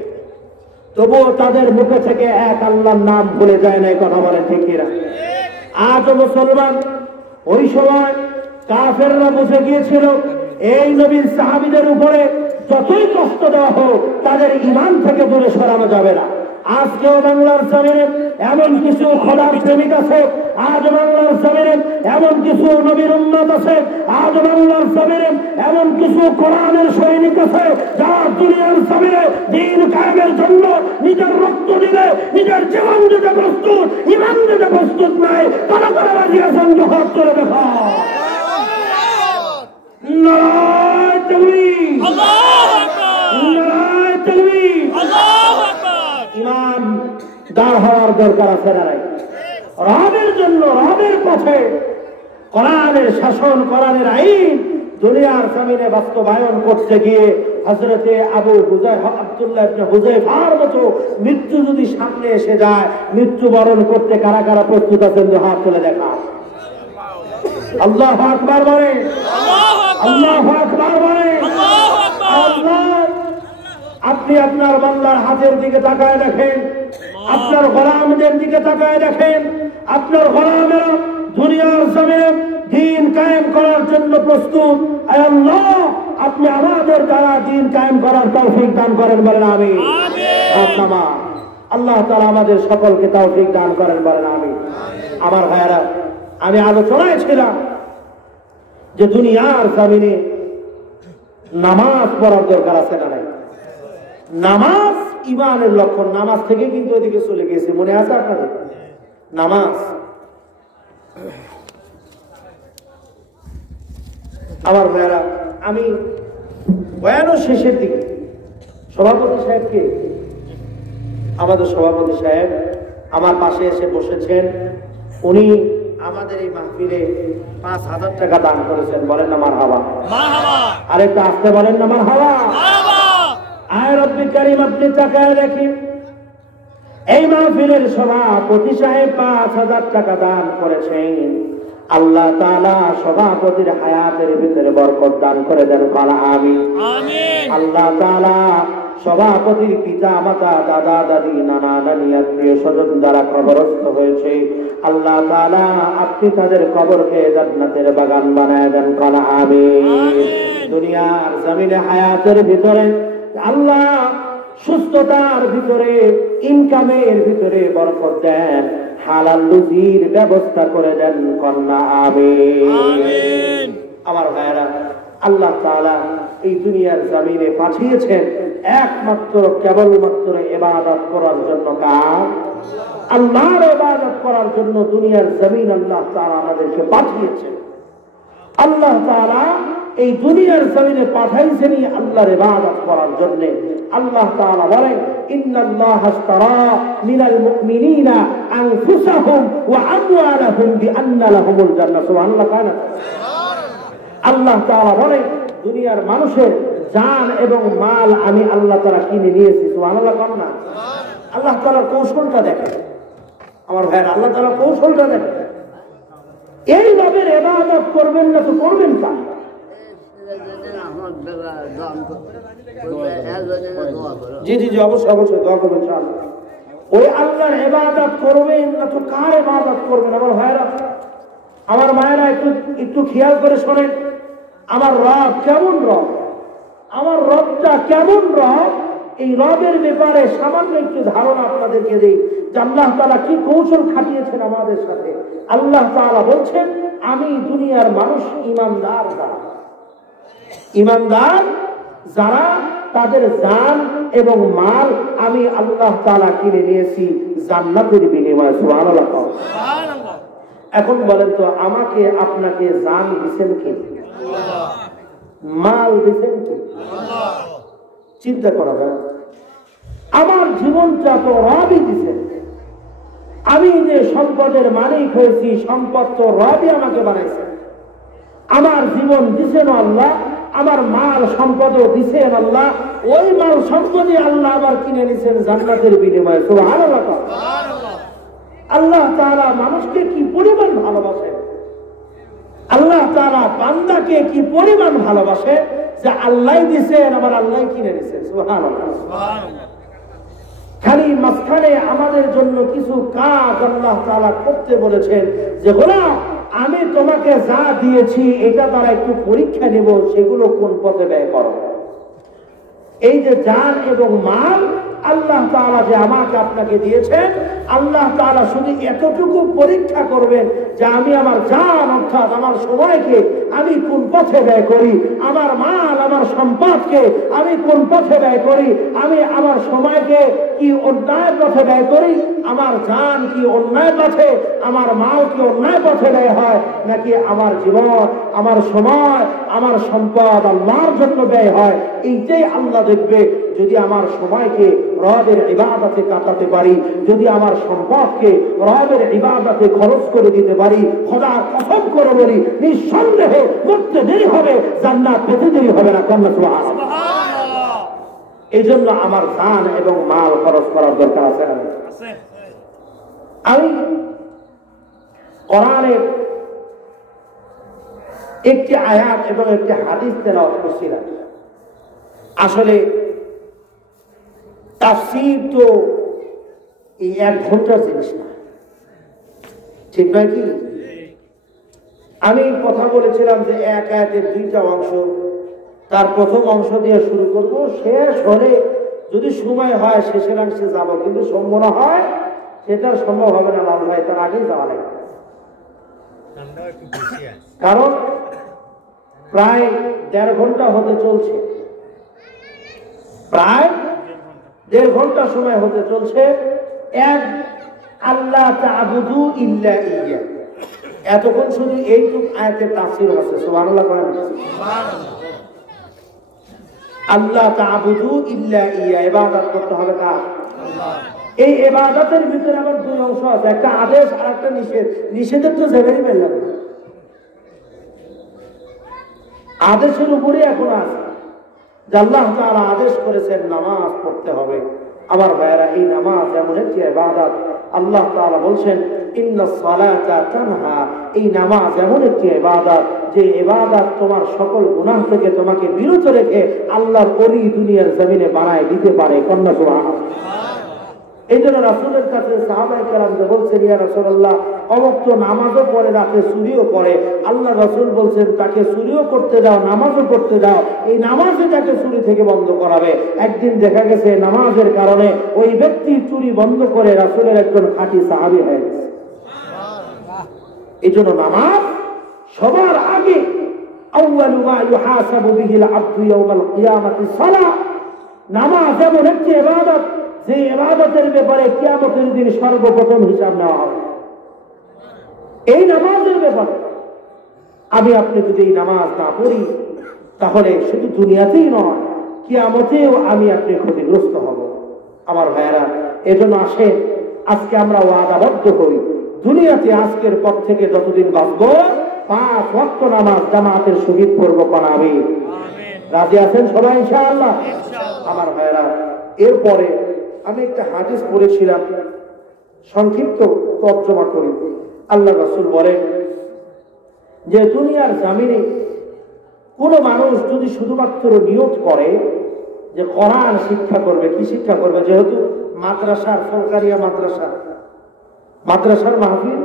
তবুও তাদের মুখে থেকে এক আল্লাহর নাম ভুলে যায় নাই, কথা বলে ঠিক কিনা? আজ মুসলমান, ওই সময় কাফেররা বুঝে গিয়েছিল এই নবীর সাহাবীদের উপরে যতই কষ্ট দেওয়া হোক তাদের ঈমান থেকে দূরে সরানো যাবে না। আজকেও বাংলার জমিনে এমন কিছু খোদার প্রেমিক আছে, আজ বাংলার জমিনে এমন কিছু নবীর উম্মত আছে, আজ বাংলার জমিনে এমন কিছু কোরআনের সৈনিক আছে যারা দুনিয়ার জমিনে দ্বীন কায়েমের জন্য নিজের রক্ত দিতে, নিজের জীবন দিতে প্রস্তুত, ঈমান দিতে প্রস্তুত নাই। তারা করে রাজি আছেন, জোহার করে দেখা। নারায়ে তাকবীর, আল্লাহু আকবার, নারায়ে তাকবীর, আল্লাহু আকবার। ঈমান দাঁড় হওয়ার দরকার আছে না নাই? রবের জন্য, রবের পথে কোরআনের শাসন, কোরআনের আইন দুনিয়ার জমিনে বাস্তবায়ন করতে গিয়ে হযরতে আব্দুল্লাহ ইবনে হুযায়ফার মতো মৃত্যু যদি সামনে এসে যায়, মৃত্যুবরণ করতে কারা কারা প্রস্তুত আছেন? হাত তুলে দেখা। আল্লাহু আকবার বলে, আল্লাহু আকবার বলে। আল্লাহ, আপনি আপনার বান্দার হাতের দিকে তাকায় দেখেন, আপনার গোলামদের দিকে তাকায় দেখেন, আপনার গোলামেরা দুনিয়ার জমিনে দ্বীন কায়েম করার জন্য প্রস্তুত। আয় আল্লাহ, আপনি আমাদের দ্বারা দ্বীন কায়েম করার তৌফিক দান করেন, বলেন আমিন। আল্লাহ তাআলা আমাদের সকলকে তৌফিক দান করেন, বলেন আমিন। আমার ভাইয়েরা, আমি আলোচনায় ছিলাম যে দুনিয়ার জমিনে নামাজ পড়ার দরকার আছে না নাই? নামাজ ঈমানের লক্ষণ। নামাজ থেকে কিন্তু ওইদিকে চলে গেছে, মনে আছে আপনাদের? নামাজ, আমার ভাইয়েরা, আমি বয়ানও শেষের দিকে সভাপতি সাহেবকে, আমাদের সভাপতি সাহেব আমার পাশে এসে বসেছেন। উনি আমাদের এই মাহফিলে 5,000 টাকা দান করেছেন, বলেন না মারহাবা। আরেকটা আসতে বলেন না মারহাবা। আয় রব্বি কারীম, আপনি তাকায় দেখেন, এই মাহফিলের সভাপতি সাহেব 5,000 টাকা দান করেছেন। আল্লাহ তাআলা সভাপতির হায়াতের ভিতরে বরকত দান করে দেন, বলা আমিন। আল্লাহ তাআলা সভাপতির পিতা মাতা, দাদা দাদি, নানা নানি, আত্মীয় স্বজন যারা কবরস্থ হয়েছে, আল্লাহ তাআলা আপনি তাদের কবরকে জান্নাতের বাগান বানায় দেন, বলা আমিন। দুনিয়ার জমিনে হায়াতের ভিতরে আল্লাহ সুস্থতার ভিতরে, ইনকামের ভিতরে বরকত দেন, হালাল রুজির ব্যবস্থা করে দেন, কন্যা আমিন। আমার ভাইয়েরা, আল্লাহ তাআলা এই দুনিয়ার জমিনে পাঠিয়েছেন একমাত্র কেবলমাত্র ইবাদত করার জন্য। কার? আল্লাহর ইবাদত করার জন্য দুনিয়ার জমিন আল্লাহ তাআলা আমাদেরকে পাঠিয়েছেন। আল্লাহ তাআলা এই দুনিয়ার জমিনে পাঠাইছেনই আল্লাহর ইবাদত করার জন্য। আল্লাহ তাআলা বলেন, ইন্নাল্লাহা আশতারা মিনাল মুমিনিনা আনফুসাহুম ওয়া আমওয়ালাহুম বিআন্না লাহুমুল জান্নাহ। সুবহানাল্লাহ। আল্লাহ তাআলা বলেন, দুনিয়ার মানুষের জান এবং মাল আমি আল্লাহ তাআলা কিনে নিয়েছি। সুবহানাল্লাহ। না, আল্লাহ তাআলার কৌশলটা দেখেন আমার ভাইয়েরা, আল্লাহ তাআলার কৌশলটা দেখেন। এই রবের ইবাদত করবেন না তো করবেন কা? জি জি জি, অবশ্যই অবশ্যই দোয়া করবেন ইনশাআল্লাহ। ওই আল্লাহর ইবাদত করবেন না তো কার ইবাদত করবেন? আমার ভাইয়েরা, আমার মায়েরা, একটু খেয়াল করে শোনেন। আমার রব কেমন রব, আমার রবটা কেমন রব, এই রবের ব্যাপারে সামান্য একটু ধারণা আপনাদেরকে দিই যে আল্লাহ তাআলা কি কৌশল খাটিয়েছেন আমাদের সাথে। আল্লাহ তাআলা বলছেন, আমি দুনিয়ার মানুষ ঈমানদার যারা তাদের জান এবং মাল আমি আল্লাহ তাআলা কিনে নিয়েছি জান্নাতের বিনিময়ে। সুবহানাল্লাহ। এখন বলেন তো, আমাকে আপনাকে জান দিবেন কে? মাল দিবেন কে? চিন্তা করা যায়। আমার জীবনটা তো রবই দিবেন। আমি যে সম্পদের মালিক হয়েছি, সম্পদ তো রবই আমাকে বানাইছে। আমার জীবন দিছেন আল্লাহ, আমার মাল সম্পদও দিছেন আল্লাহ। ওই মাল সম্পদই আল্লাহ আবার কিনে নিছেন জান্নাতের বিনিময়ে। সুবহানাল্লাহ। আল্লাহ তাআলা মানুষকে কি পরিমাণ ভালোবাসেন, আল্লাহ তাআলা বান্দাকে কি পরিমাণ ভালোবাসে যে আল্লাহ দিছেন আবার আল্লাহ কিনে নিছেন। সুবহানাল্লাহ। খালি মাঝখানে আমাদের জন্য কিছু কাজ আল্লাহ তাআলা করতে বলেছেন যে গোলাম, আমি তোমাকে যা দিয়েছি এটা দ্বারা একটু পরীক্ষা নেব, সেগুলো কোন পথে ব্যয় করো। এই যে জান এবং মাল আল্লাহ তাআলা যে আমাকে আপনাকে দিয়েছেন, আল্লাহ তাআলা শুধু এতটুকু পরীক্ষা করবেন যে আমি আমার জান অর্থাৎ আমার সময়কে আমি কোন পথে ব্যয় করি, আমার মাল আমার সম্পদকে আমি কোন পথে ব্যয় করি, আমি আমার সময়কে কি অন্যায় পথে ব্যয় করি, আমার জান কি অন্যায় পথে, আমার মাল কি অন্যায় পথে ব্যয় হয়, নাকি আমার জীবন, আমার সময়, আমার সম্পদ আল্লাহর জন্য ব্যয় হয়। এইটাই আল্লাহ দেখবে। যদি আমার সময়কে রবের ইবাদতে কাটাতে পারি, যদি আমার সম্পদকে রবের ইবাদতে খরচ করে দিতে পারি, খোদার কসম করে বলি নিঃসন্দেহে মরতে দেরি হবে, জান্নাত পেতে দেরি হবে না। কন্যা সুবহানাল্লাহ। এই জন্য আমার জান এবং মাল খরচ করার দরকার আছে। আমি কোরআনের একটি আয়াত এবং একটি হাদিস তেলাওয়াত করছিলাম। আসলে তাফসীর তো এই 1 ঘন্টার জিনিস না, ঠিক নয় কি? আমি কথা বলেছিলাম যে এক আয়াতের 2টা অংশ, তার প্রথম অংশ দিয়ে শুরু করব, শেষ হলে যদি সময় হয় শেষের অংশে যাব, কিন্তু সম্ভব না হয় সেটা সম্ভব হবে না লাল ভাই, তার আগেই যাওয়া লাগবে। কারণ প্রায় 1.5 ঘন্টা হতে চলছে, প্রায় 1.5 ঘন্টা সময় হতে চলছে। এক আল্লাহ তা'বুদু ইল্লা ইয়্যা, এতক্ষণ শুধু এইটুক আয়াতের তাফসীর হচ্ছে। সুবহানাল্লাহ বলেন। আল্লাহ তা'বুদু ইল্লা ইয়্যা, ইবাদত করতে হবে কার? আল্লাহ। এই ইবাদতের ভিতরে আবার 2 অংশ আছে, একটা আদেশ আর একটা নিষেধ। নিষেধের তো জেবেরই পেলাম, আদেশের উপরে এখন আছে যে আল্লাহ তাআলা আদেশ করেছেন নামাজ পড়তে হবে। আমার ভাইয়েরা, এই নামাজ এমন একটি ইবাদত, আল্লাহ তাআলা বলছেন ইন্নাস সালাতা তানহা, এই নামাজ এমন একটি ইবাদত যে ইবাদত তোমার সকল গুনাহ থেকে তোমাকে বিরত রেখে আল্লাহর ওলি দুনিয়ার জমিনে বানায় দিতে পারে। কন্যা সুবহানাল্লাহ। এই জন্য রাসূলের কাছে সাহাবায়ে কেরাম বলছেন, ইয়া রাসূলুল্লাহ, অমুক তো নামাজও পড়ে, রাতে চুরিও করে। আল্লাহ রাসূল বলছেন তাকে চুরিও করতে দাও, নামাজও পড়তে দাও, এই নামাজে তাকে চুরি থেকে বন্ধ করাবে। একদিন দেখা গেছে নামাজের কারণে ওই ব্যক্তি চুরি বন্ধ করে রাসূলের একজন খাঁটি সাহাবী হয়ে গেছে। এই জন্য নামাজ সবার আগে, আউয়ালু মা ইউহাসাবু বিহিল আবদু ইয়াউমাল কিয়ামাতি সালাহ। নামাজ এমন একটি ইবাদত যে ইবাদতের ব্যাপারে কিয়ামতের দিন সর্বপ্রথম হিসাব নেওয়া হবে। এই নামাজের ব্যাপারে আমি আপনি যদি এই নামাজ না পড়ি, তাহলে শুধু দুনিয়াতেই নয়, কিয়ামতেও আমি আপনি ক্ষতিগ্রস্ত হব। আমার ভাইয়েরা, এজন্য আসে আজকে আমরা ওয়াদাবদ্ধ হই, দুনিয়াতে আজকের পর থেকে যতদিন বাঁচব 5 ওয়াক্ত নামাজ জামাতের সহিত পড়ব। আমি রাজি আছেন সবাই ইনশাআল্লাহ? আমার ভাইয়েরা, এরপরে আমি একটা হাদিস পড়েছিলাম, সংক্ষিপ্ত তর্জমা করি। আল্লাহ রাসূল বলেন যে দুনিয়ার জমিনে কোন মানুষ যদি শুধুমাত্র নিয়ত করে যে কোরআন শিক্ষা করবে, কি শিক্ষা করবে, যেহেতু মাদ্রাসার সরকারিয়া মাদ্রাসার মাহফিল,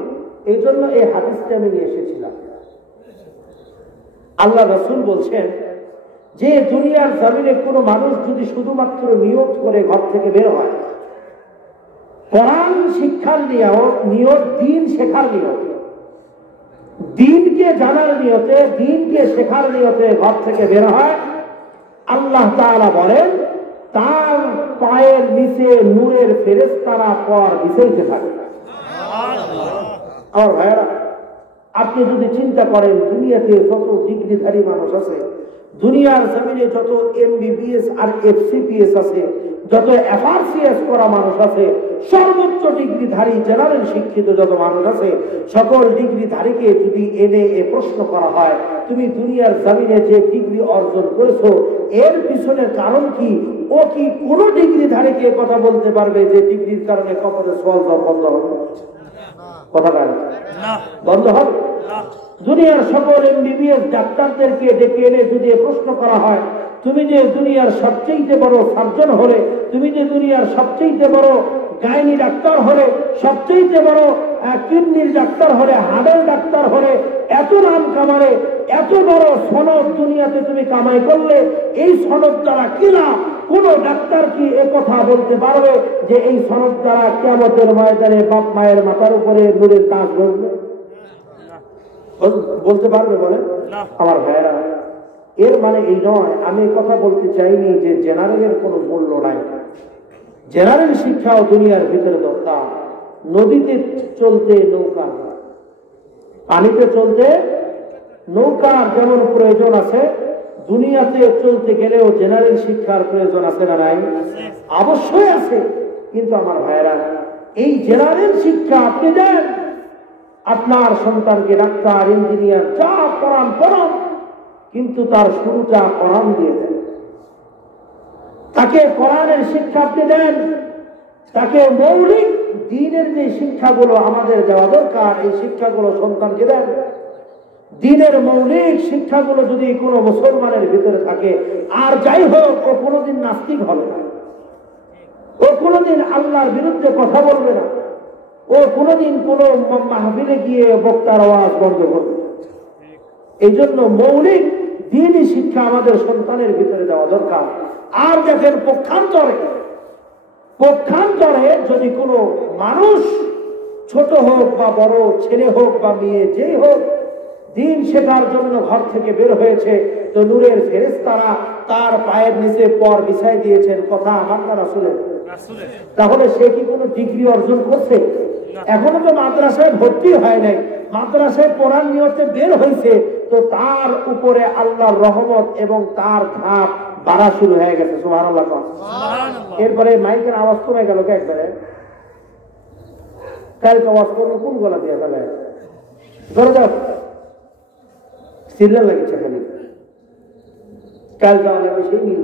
এই জন্য এই হাদিসটা আমি নিয়ে এসেছিলাম। আল্লাহ রাসূল বলছেন যে দুনিয়ার জমিনে কোনো মানুষ যদি শুধুমাত্র নিয়ত করে ঘর থেকে বের হয়, কোরআন শিক্ষার নিয়ত, দ্বীন শেখার নিয়ত, দ্বীনকে জানার নিয়তে, দ্বীনকে শেখার নিয়তে ঘর থেকে বের হয়, আল্লাহ তাআলা বলেন তার পায়ের নিচে নূরের ফেরেশতারা পর বিছাইতে থাকে। আমার ভাইয়েরা, আপনি যদি চিন্তা করেন দুনিয়াতে যত ডিগ্রিধারী মানুষ আছে, দুনিয়ার জমিনে যত MBBS আর FCPS আছে, যত FRCS করা মানুষ আছে, সর্বোচ্চ ডিগ্রিধারী জেনারেল শিক্ষিত যত মানুষ আছে, সকল ডিগ্রিধারীকে যদি এনে প্রশ্ন করা হয় তুমি দুনিয়ার জমিনে যে ডিগ্রি অর্জন করেছো এর পিছনের কারণ কি, ও কি কোনো ডিগ্রিধারীকে কথা বলতে পারবে যে ডিগ্রির কারণে কপালে সোয়াল বন্ধ হবে? কথা বন্ধ হবে? দুনিয়ার সকল MBBS ডাক্তারদেরকে ডেকে এনে যদি প্রশ্ন করা হয় তুমি যে দুনিয়ার সবচেয়ে বড় সার্জন হলে, তুমি যে দুনিয়ার সবচেয়ে বড় গাইনি ডাক্তার হলে, সবচেয়ে বড় কিডনির ডাক্তার হলে, হাড়ের ডাক্তার হলে, এত নাম কামালে, এত বড় সনদ দুনিয়াতে তুমি কামাই করলে, এই সনদ দ্বারা কিনা কোন ডাক্তার কি কথা বলতে পারবে যে এই সনদ দ্বারা কিয়ামতের ময়দানে বাপ মায়ের মাথার উপরে নূরের তাজ বসবে? বলতে পারবে? বলে আমার ভাইয়েরা, এর মানে এই নয়, আমি কথা বলতে চাইনি যে জেনারেলের কোনো মূল্য নাই। জেনারেল শিক্ষাও দুনিয়ার ভিতরে দরকার। নদীতে চলতে নৌকা, পানিতে চলতে নৌকার যেমন প্রয়োজন আছে, দুনিয়াতে চলতে গেলেও জেনারেল শিক্ষার প্রয়োজন আছে না নাই? অবশ্যই আছে। কিন্তু আমার ভাইয়েরা, এই জেনারেল শিক্ষা আপনি দেন, আপনার সন্তানকে ডাক্তার, ইঞ্জিনিয়ার যা পড়ান, কিন্তু তার শুরুটা কোরআন দিয়ে দেন। তাকে কোরআনের শিক্ষা আপনি দেন, তাকে মৌলিক দ্বীনের যে শিক্ষাগুলো আমাদের দেওয়া দরকার, এই শিক্ষাগুলো সন্তানকে দেন। দ্বীনের মৌলিক শিক্ষাগুলো যদি কোনো মুসলমানের ভিতরে থাকে, আর যাই হোক, ও কোনোদিন নাস্তিক হবে না, ও কোনোদিন আল্লাহর বিরুদ্ধে কথা বলবে না, ও কোনোদিন কোনো মাহফিলে গিয়ে বক্তার আওয়াজ বন্ধ করবে। এই জন্য মৌলিক দ্বীনি শিক্ষা আমাদের সন্তানের ভিতরে দেওয়া দরকার। আর দেখেন, পক্ষান্তরে যদি কোনো মানুষ, ছোট হোক বা বড়, ছেলে হোক বা মেয়ে, যেই হোক, দ্বীন শেখার জন্য ঘর থেকে বের হয়েছে, তো নূরের ফেরেশতারা তার পায়ের নিচে পর বিছাই দিয়েছেন। কথা আমার না রাসূলের? তাহলে সে কি কোনো ডিগ্রি অর্জন করছে? এখনো তো মাদ্রাসায় ভর্তি হয় নাই, মাদ্রাসায় পড়ার নিয়তে বের হয়েছে, তো তার উপরে আল্লাহর রহমত এবং তার ধাপ বাড়া শুরু হয়ে গেছে। সুবহানাল্লাহ। এরপরে মাইকের আওয়াজ কমে গেল একবারে। কালকে আওয়াজ করবো কোন গলা দিয়ে? তাহলে ধরে যাও, সিরিয়াল লাগছে খালি। কাল যাওয়া লাগবে সেই নীল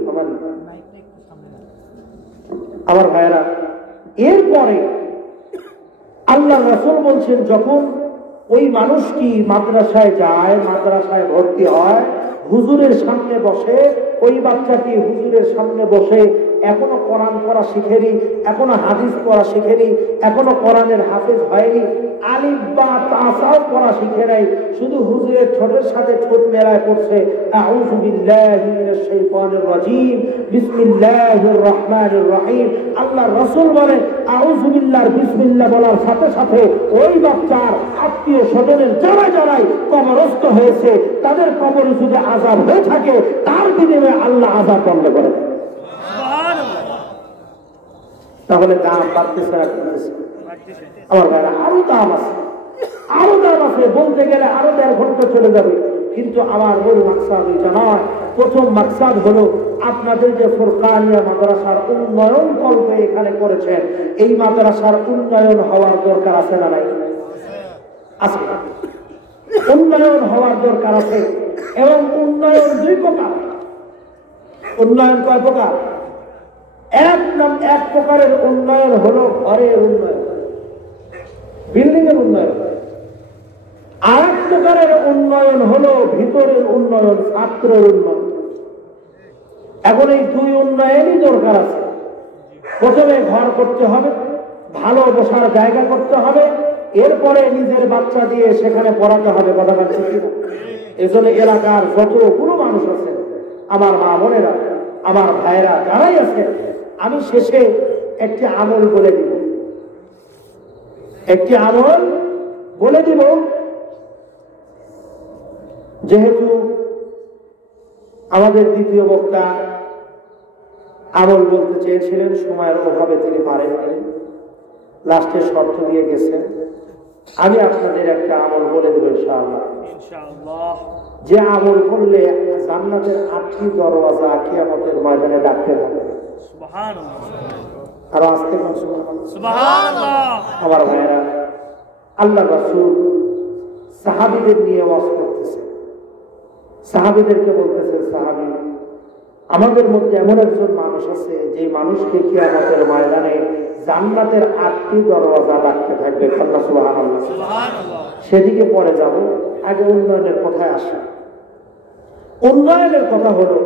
আমার ভাইয়েরা। এরপরে আল্লাহ রাসূল বলছেন, যখন ওই মানুষটি মাদ্রাসায় যায়, মাদ্রাসায় ভর্তি হয়, হুজুরের সামনে বসে, ওই বাচ্চাটি হুজুরের সামনে বসে এখনো কোরআন পড়া শিখেনি, এখনো হাদিস পড়া শিখেনি, এখনো কোরআনের হাফেজ হয়নি, আলিফ বা তাসাও পড়া শিখে নাই, শুধু হুজুরের ঠোঁটের সাথে ঠোঁট মেলায় পড়ছে, আউযু বিল্লাহি মিনাশ শাইতানির রাজীম, বিসমিল্লাহির রহমানির রহিম। আল্লাহ রাসূল বলেন, আউযু বিল্লাহর বিসমিল্লাহ বলার সাথে সাথে ওই বাচ্চার আত্মীয় স্বজনের যারাই কবরস্থ হয়েছে, তাদের কবরে যদি আযাব হয়ে থাকে, তার বিনিময়ে আল্লাহ আযাব বন্ধ করে দেন। তাহলে দাম বাড়তেছে না কমতেছে? আমার ভাইরা, আরো দাম আছে, বলতে গেলে আরো 1.5 ঘন্টা চলে যাবে। কিন্তু আমার মূল মাকসাদ এটা নয়। প্রথম মাকসাদ হলো, আপনাদের যে ফুরকানিয়া মাদ্রাসার উন্নয়ন কল্পে এখানে করেছেন, এই মাদ্রাসার উন্নয়ন হওয়ার দরকার আছে না নাই? আছে। উন্নয়ন হওয়ার দরকার আছে। এবং উন্নয়ন 2 প্রকার। উন্নয়ন কয় প্রকার? এক প্রকারের উন্নয়ন হলো ঘরের উন্নয়ন, বিল্ডিং এর উন্নয়ন। আর এক প্রকারের উন্নয়ন হলো ভিতরের উন্নয়ন, ছাত্রের উন্নয়ন। এখন এই 2 উন্নয়নই দরকার আছে। প্রথমে ঘর করতে হবে, ভালো বসার জায়গা করতে হবে, এরপরে নিজের বাচ্চা দিয়ে সেখানে পড়াতে হবে। কথা বলছি কিনা? এজন্য এলাকার যতগুলো মানুষ আছে, আমার মা বোনেরা, আমার ভাইয়েরা যারাই আছে, আমি শেষে একটি আমল বলে দিব, যেহেতু আমাদের দ্বিতীয় বক্তা আমল বলতে চেয়েছিলেন, সময়ের অভাবে তিনি পারেননি, লাস্টে শর্ত দিয়ে গেছেন। আমি আপনাদের একটা আমল বলে দেবো ইনশাআল্লাহ, যে আমল করলে জান্নাতের 8টি দরওয়াজা কিয়ামতের ময়দানে ডাকতে হবে। আর আস্তে আমার ভাইয়েরা, আল্লাহ রাসূল সাহাবীদের নিয়ে ওয়াজ করতেছে, সাহাবীদেরকে বলতেছে, সাহাবী, আমাদের মধ্যে এমন একজন মানুষ আছে, যে মানুষকে কিয়ামতের ময়দানে জান্নাতের 8টি দরওয়াজা ডাকতে থাকবে। আল্লাহ সুবহানাল্লাহ। সেদিকে পরে যাব, আগে উন্নয়নের কথায় আসা। উন্নয়নের কথা হলো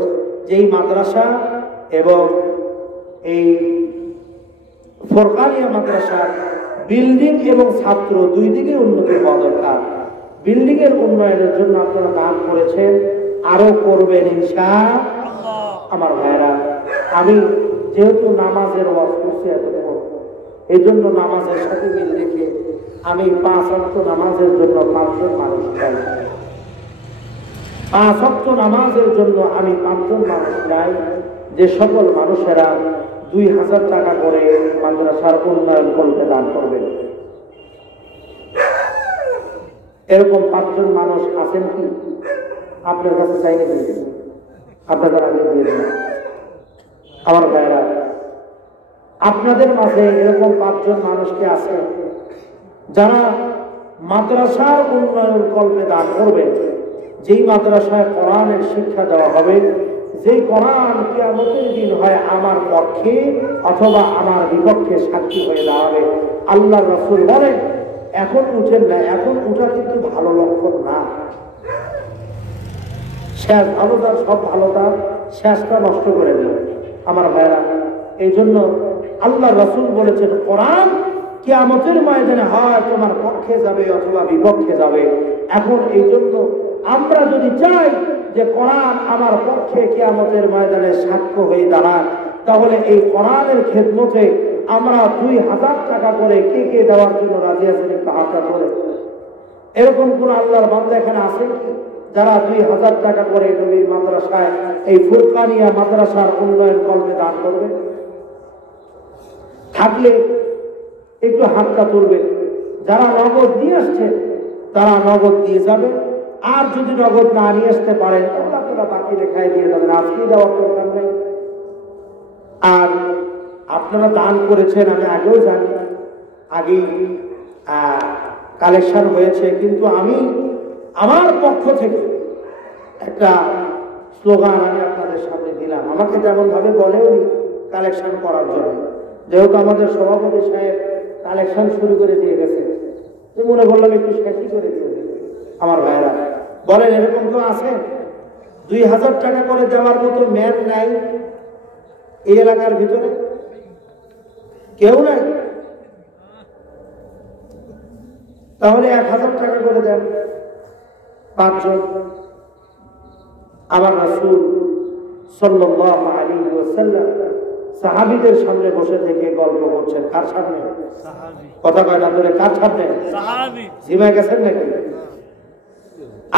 যে এই মাদ্রাসা এবং এই ফুরকানিয়া মাদ্রাসার বিল্ডিং এবং ছাত্র 2 দিকে উন্নতি হওয়া দরকার। বিল্ডিং এর উন্নয়নের জন্য আপনারা দান করেছেন, আরো করবেন ইনশাআল্লাহ। আমার ভাইরা, আমি যেহেতু নামাজের ওয়াজ করছি এতক্ষণ, এই জন্য নামাজের সাথে মিল রেখে আমি 5 ওয়াক্ত নামাজের জন্য 5 জন মানুষ চাই। 5 ওয়াক্ত নামাজের জন্য আমি 5 জন মানুষ চাই, যে সকল মানুষেরা 2000 টাকা করে মাদ্রাসার উন্নয়ন করতে দান করবেন। এরকম 5 জন মানুষ আছেন কি? আপনার কাছে চাইলে আপনাদের আগে দিয়ে দেন। আমার ভাইয়েরা, আপনাদের মাঝে এরকম 5 জন মানুষকে আছে যারা মাদ্রাসার উন্নয়ন কল্পে দান করবেন। যেই মাদ্রাসায় কোরআনের শিক্ষা দেওয়া হবে, যেই কোরআন কিয়ামতের দিন হয় আমার পক্ষে অথবা আমার বিপক্ষে সাক্ষী হয়ে দাঁড়াবে। আল্লাহ রাসূল বলেন, এখন উঠেন না, এখন উঠা কিন্তু ভালো লক্ষণ না। শেষ ভালোটার সব ভালোটা শেষটা নষ্ট করে দেবে। আমার ভাইরা, এই জন্য আল্লাহ রাসূল বলেছেন কোরআন কিয়ামতের ময়দানে হয় তোমার পক্ষে যাবে অথবা বিপক্ষে যাবে। এখন এই জন্য আমরা যদি চাই যে কোরআন আমার পক্ষে কিয়ামতের ময়দানে সাক্ষ্য হয়ে দাঁড়ায়, তাহলে এই কোরআনের খেদমতে আমরা 2000 টাকা করে কে কে দেওয়ার জন্য রাজি আছেন? একটু হাতটা তোলে। এরকম কোন আল্লাহর বান্দা এখানে আছেন কি যারা 2000 টাকা করে নবীর মাদ্রাসায় এই ফুরকানিয়া মাদ্রাসার উন্নয়ন কল্পে দান করবে? থাকলে একটু হাতটা তুলবে। যারা নগদ নিয়ে আসছে তারা নগদ দিয়ে যাবে, আর যদি নগদ না নিয়ে আসতে পারেন তাহলে আপনারা বাকি রেখায় দিয়ে দেবেন, আজকে দেওয়ার দরকার নেই। আর আপনারা দান করেছেন আমি আগেও জানি, আগেই কালেকশন হয়েছে, কিন্তু আমি আমার পক্ষ থেকে একটা স্লোগান আমি আপনাদের সামনে দিলাম। আমাকে তেমন ভাবে বলেও কালেকশন করার জন্য, যেহেতু আমাদের সভাপতি সাহেব কালেকশন শুরু করে দিয়ে গেছে, মনে করলাম একটু শেষই করে দিয়ে। আমার ভাইয়েরা বলেন, এরকম কেউ আছে 2000 টাকা করে দেওয়ার মতো ম্যান নাই এই এলাকার ভিতরে? কেউ নাই? তাহলে 1000 টাকা করে দেন 5 জন। আমার রাসূল সাল্লাল্লাহু আলাইহি ওয়াসাল্লাম সাহাবীদের সামনে বসে থেকে গল্প করছেন। কার সামনে? সাহাবী। কথা কয় না ধরে, কার সামনে? সাহাবী। জিমা গেছেন নাকি?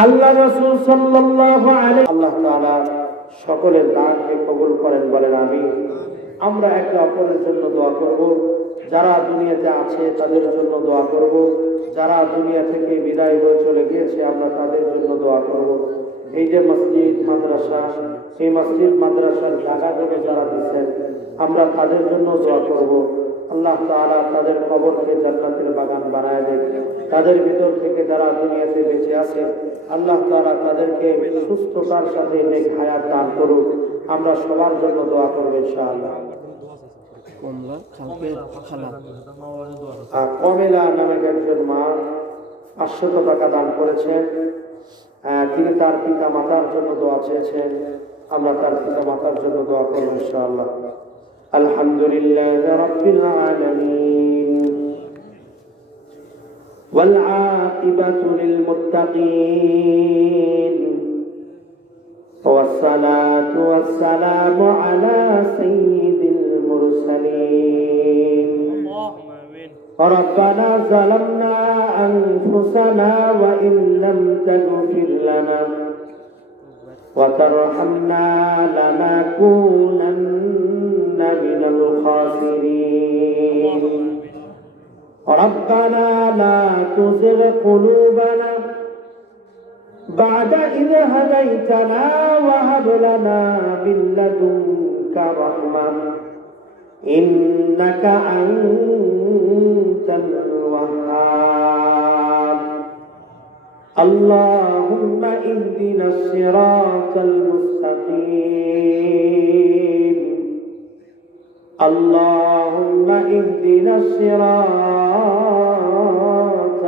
আল্লাহ রাসূল সাল্লাল্লাহু আলাইহি, আল্লাহ তাআলা সকলের দানকে কবুল করেন বলেন আমিন। আমরা একে অপরের জন্য দোয়া করব, যারা দুনিয়াতে আছে তাদের জন্য দোয়া করব, যারা দুনিয়া থেকে বিদায় হয়ে চলে গিয়েছে আমরা তাদের জন্য দোয়া করব। এই যে মসজিদ মাদ্রাসা, সেই মসজিদ মাদ্রাসার জায়গা জমি যারা দিচ্ছেন আমরা তাদের জন্য দোয়া করব। আল্লাহ তাআলা তাদের কবরকে জান্নাতের বাগান বানায় দেন। তাদের ভিতর থেকে যারা দুনিয়াতে বেঁচে আছে আল্লাহ তাআলা তাদেরকে সুস্থতার সাথে নেক হায়াত দান করুন। আমরা সবার জন্য দোয়া করব ইনশাআল্লাহ। কমেলা নামে একজন মা 500 টাকা দান করেছেন। তিনি তার পিতা মাতার জন্য দোয়া চেয়েছেন, আমরা তার পিতা মাতার জন্য দোয়া করব ইনশাআল্লাহ। আলহামদুলিল্লাহ রাব্বিল আলামিন ওয়াল আকিবাতু লিল মুত্তাকিন ওয়াস সালাতু ওয়াস সালামু আলা সাইয়্যিদিল মুরসালিন। ربنا ظلمنا أنفسنا وإن لم تغفر لنا وترحمنا لنكونن من الخاسرين. ربنا لا تزغ قلوبنا بعد إذ هديتنا وهب لنا من لدنك رحمة إنك أنت الوهاب. اللهم اهدنا الصراط المستقيم. اللهم اهدنا الصراط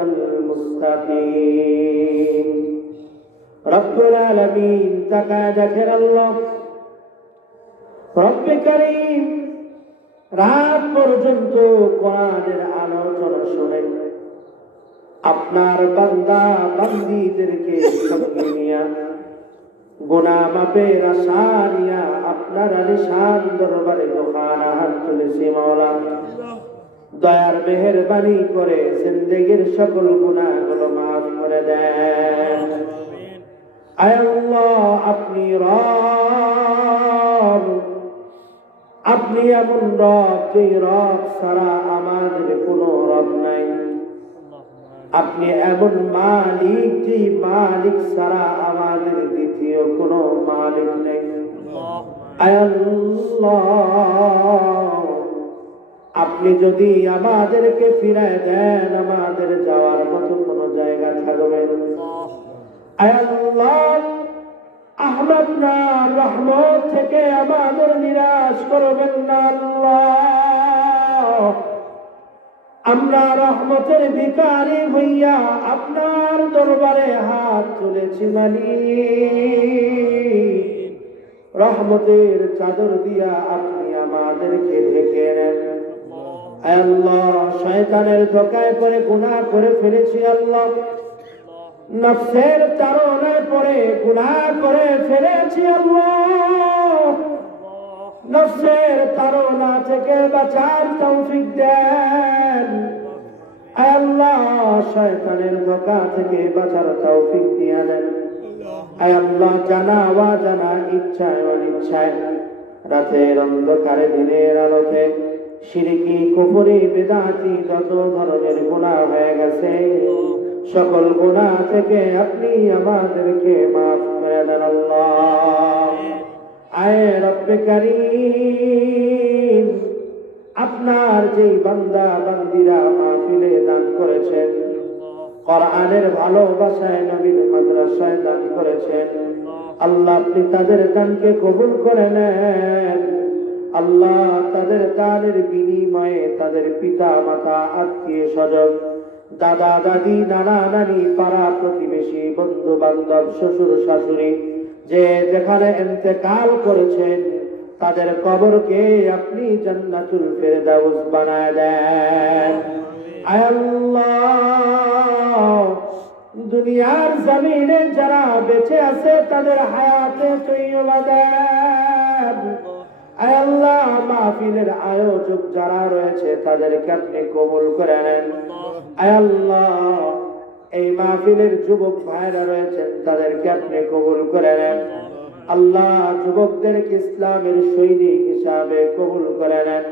المستقيم. رب العالمين تكادكر الله رب كريم রাত পর্যন্ত কোরআনের আলোচনা শুনে আপনার বান্দা বান্দীদেরকে সঙ্গে নিয়ে গুনাহ মাফের আশা নিয়ে আপনার আলিশান দরবারে দোকানা হাত তুলেছি মাওলা। দয়ার মেহেরবানি করে জিন্দেগীর সকল গুনাহগুলো মাফ করে দেন। আয় আল্লাহ, আপনি রব, আপনি এমন রব যে রব ছাড়া আমাদের কোনো রব নাই। আপনি এমন মালিক যে মালিক ছাড়া আমাদের দ্বিতীয় কোনো মালিক নেই। আয় আল্লাহ, আপনি যদি আমাদেরকে ফিরায় দেন, আমাদের যাওয়ার মতো কোনো জায়গা থাকবে না। আয় আল্লাহ, আপনার রহমত থেকে আমাদের নিরাশ করবেন না আল্লাহ। আমরা রহমতের ভিখারি হইয়া আপনার দরবারে হাত তুলেছি মালিক, রহমতের চাদর দিয়া আপনি আমাদেরকে ঢেকে নেন। আল্লাহ, শয়তানের ধোঁকায় পড়ে গুনাহ করে ফেলেছি আল্লাহ, নফসের তাড়নায় পড়ে গুনাহ করে ফেলেছি আল্লাহ, নফসের তাড়না থেকে বাঁচার তৌফিক দেন। আল্লাহ, শয়তানের ধোঁকা থেকে বাঁচার তৌফিক দিয়ে দেন। আল্লাহ, জানা অজানা, ইচ্ছায় অনিচ্ছায়, রাতের অন্ধকারে দিনের আলোতে শিরকি কুফরি বিদআতি যত ধরনের গুনাহ হয়ে গেছে, সকল গুনাহ থেকে আপনি আমাদেরকে মাফ করে দেন আল্লাহ। আয় রব্বে কারীম, আপনার যেই বান্দা বান্দিরা মাহফিলে দান করেছেন, কোরআনের ভালোবাসায় নবীর মাদ্রাসায় দান করেছেন, আল্লাহ আপনি তাদের দানকে কবুল করে নেন। আল্লাহ, তাদের দানের বিনিময়ে তাদের পিতা মাতা, আত্মীয় স্বজন, দাদা দাদি, নানা নানি, পাড়া প্রতিবেশী, বন্ধু বান্ধব, শ্বশুর শাশুড়ি, যে যেখানে ইন্তেকাল করেছেন, তাদের কবরকে আপনি জান্নাতুল ফেরদাউস বানায় দেন। আয় আল্লাহ, দুনিয়ার জমিনে যারা বেঁচে আছে তাদের হায়াতে তৈয়বা দেন। আয় আল্লাহ, মাহফিলের আয়োজক যারা রয়েছে তাদেরকে আপনি কবুল করে নেন। আয় আল্লাহ, এই মাহফিলের যুবক ভাইরা রয়েছেন তাদেরকে আপনি কবুল করে নেন। আল্লাহ, যুবকদেরকে ইসলামের সৈনিক হিসাবে কবুল করে নেন।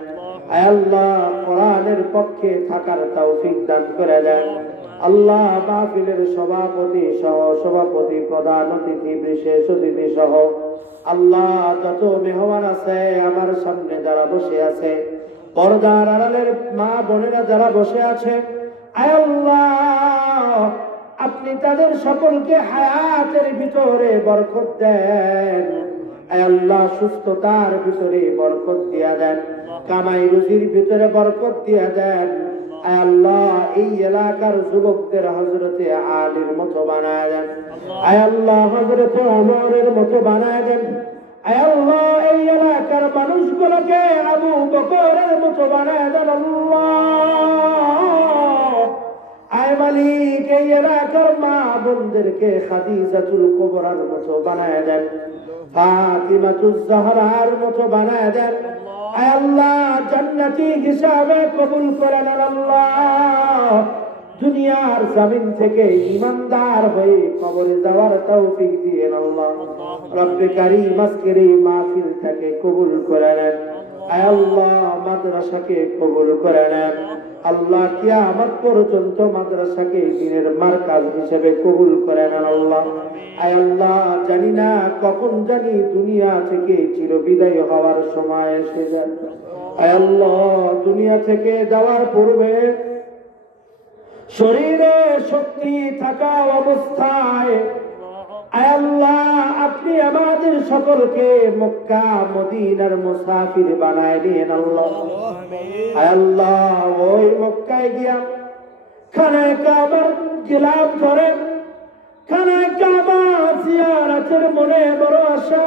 আয় আল্লাহ, কোরআনের পক্ষে থাকার তৌফিক দান করে দেন। আল্লাহ, মাহফিলের সভাপতি সহ সভাপতি, প্রধান অতিথি, বিশেষ অতিথি সহ আল্লাহ যত মেহমান আছে, আমার সামনে যারা বসে আছে, পর্দার আড়ালের মা বোনেরা যারা বসে আছে, আয় আল্লাহ আপনি তাদের সকলকে হায়াতের ভিতরে বরকত দেন। আয় আল্লাহ, সুস্থতার ভিতরে বরকত দিয়া দেন, কামাই রুজির ভিতরে বরকত দিয়া দেন। আয় আল্লাহ, এই এলাকার যুবকদের হযরতে আলীর মতো বানায় দেন। আয় আল্লাহ, হযরতে ওমরের মতো বানায় দেন। আয় আল্লাহ, এই এলাকার মানুষগুলোকে আবু বকরের মতো বানায় দেন আল্লাহ। আয় মালিক, এই এলাকার মা বোনদেরকে খাদিজাতুল কুবরার মতো বানায় দেন, ফাতিমাতুজ জাহরার মতো বানায় দেন। আয় আল্লাহ, জান্নাতি হিসাবে কবুল করেন আল্লাহ। দুনিয়ার জমিন থেকে ঈমানদার হয়ে কবরে যাওয়ার তৌফিক দিয়েন আল্লাহ। রব্বে কারীম, আজকের এই মাহফিল থেকে কবুল করে নেন। আয় আল্লাহ, মাদ্রাসাকে কবুল করে নেন আল্লাহ। কিয়ামত পর্যন্ত মাদ্রাসাকে দ্বীনের মারকাজ হিসেবে কবুল করে নেন আল্লাহ। আয় আল্লাহ, জানি না কখন জানি দুনিয়া থেকে চিরবিদায় হওয়ার সময় এসে যায়। আয় আল্লাহ, দুনিয়া থেকে যাওয়ার পূর্বে শরীরে শক্তি থাকা অবস্থায় আয় আল্লাহ আপনি আমাদের সকলকে মক্কা মদিনার মুসাফির বানায় দিন আল্লাহ। আয় আল্লাহ, ওই মক্কায় গিয়া খানায়ে কাবার গিলাফ করে খানায়ে কাবা জিয়ারতের মনে বড় আশা।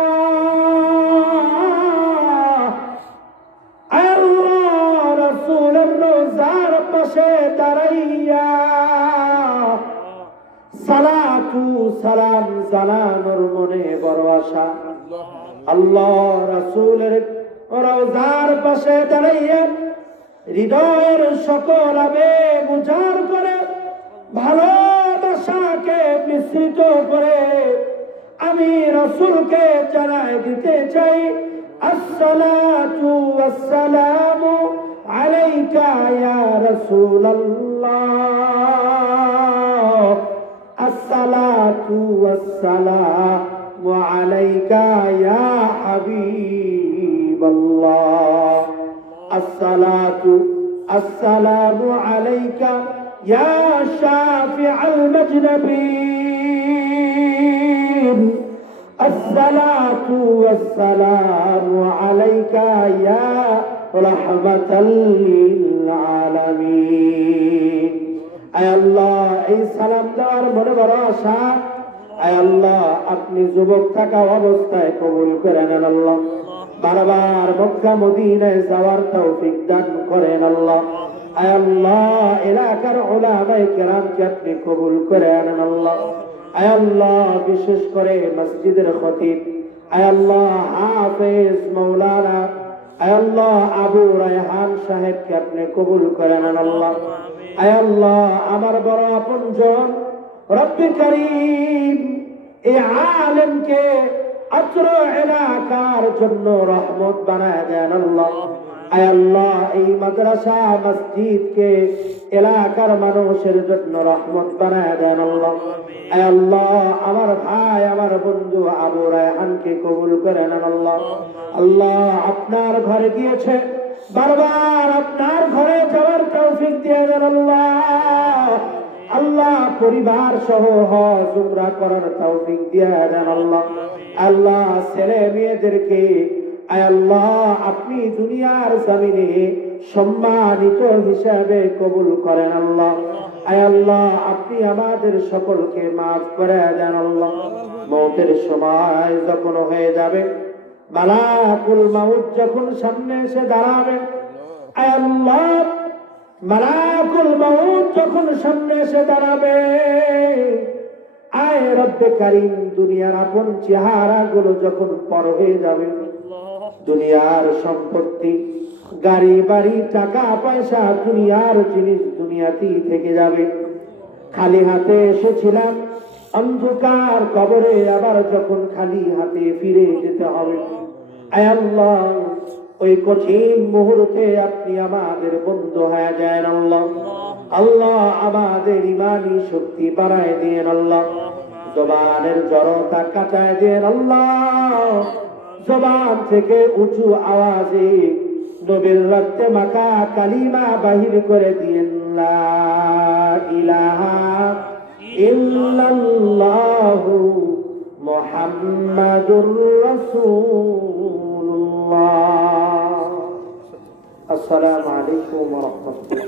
আয় আল্লাহ, রাসূলের রওজার পাশে দাঁড়াইয়া সালাতু সালাম জানানোর মনে বড় আশা। আল্লাহ, রাসূলের রওজার পাশে দাঁড়াইয়া হৃদয়ের সকল আবেগ উজাড় করে ভালোবাসাকে মিশ্রিত করে আমি রাসূলকে জানাই দিতে চাই, আসসালাতু ওয়াসসালামু আলাইকা ইয়া রাসূলুল্লাহ, আসসালাতু ওয়াসসালামু আলাইকা ইয়া হাবিব আসসালাতু আসসালামু আলাইকা ইয়া শাফিআল মাজনাবিন আসসালাতু ওয়াসসালামু আলাইকা ইয়া রাহমাতাল লিল আলামিন। আয় আল্লাহ, এই সালাম দেওয়ার মনে বড় আশা, আয় আল্লাহ আপনি যুবক থাকা অবস্থায় কবুল করে নেন আল্লাহ। বারবার মক্কা মদিনায় যাওয়ার তৌফিক দান করেন আল্লাহ। আয় আল্লাহ এলাকার উলামায়ে কেরামকে আপনি কবুল করে নেন আল্লাহ। আয় আল্লাহ বিশেষ করে মসজিদের খতিব আয় আল্লাহ হাফেজ মাওলানা আয় আল্লাহ আবু রায়হান সাহেবকে আপনি কবুল করে নেন আল্লাহ। আয় আল্লাহ আমার বড় আপনজন রব্বে কারীম এই আলেমকে অত্র এলাকার জন্য রহমত বানায় দেন আল্লাহ। আয় আল্লাহ এই মাদ্রাসা মসজিদকে এলাকার মানুষের জন্য রহমত বানায় দেন আল্লাহ। আয় আল্লাহ আমার ভাই আমার বন্ধু আবু রায়হানকে কবুল করে নেন আল্লাহ। আল্লাহ আপনার ঘরে গিয়েছে, বারবার আপনার ঘরে যাওয়ার তৌফিক দিয়ে দেন আল্লাহ। আল্লাহ পরিবার সহ হজ উমরা করার তৌফিক দিয়ে দেন আল্লাহ। আল্লাহ ছেলে মেয়েদেরকে আয় আল্লাহ আপনি দুনিয়ার জমিনে সম্মানিত হিসাবে কবুল করেন আল্লাহ। আয় আল্লাহ আপনি আমাদের সকলকে মাফ করে দেন আল্লাহ। মওতের সময় যখন হয়ে যাবে, মালাকুল মাউত যখন সামনে এসে দাঁড়াবে, আয় আল্লাহ মালাকুল মাউত যখন সামনে এসে দাঁড়াবে, আয় রব্বে কারীম দুনিয়ার আপন চেহারা গুলো যখন পর হয়ে যাবে, দুনিয়ার সম্পত্তি গাড়ি বাড়ি টাকা পয়সা দুনিয়ার জিনিস দুনিয়াতেই থেকে যাবে, খালি হাতে এসেছিলাম অন্ধকার কবরে আবার যখন খালি হাতে ফিরে যেতে হবে, আয় আল্লাহ ওই কঠিন মুহূর্তে আপনি আমাদের বন্ধু হয়ে যায় আল্লাহ। আল্লাহ আমাদের ইমানি শক্তি বাড়ায় দেন আল্লাহ, জবানের জড়তা কাটায় দেন আল্লাহ, জবান থেকে উঁচু আওয়াজে নবীর রক্তে মাখা কালিমা বাহির করে দিয়েন, লা ইলাহা ইল্লাল্লাহু মুহাম্মাদুর রাসূলুল্লাহ। আসসালামু আলাইকুম ওয়া রাহমাতুল্লাহ।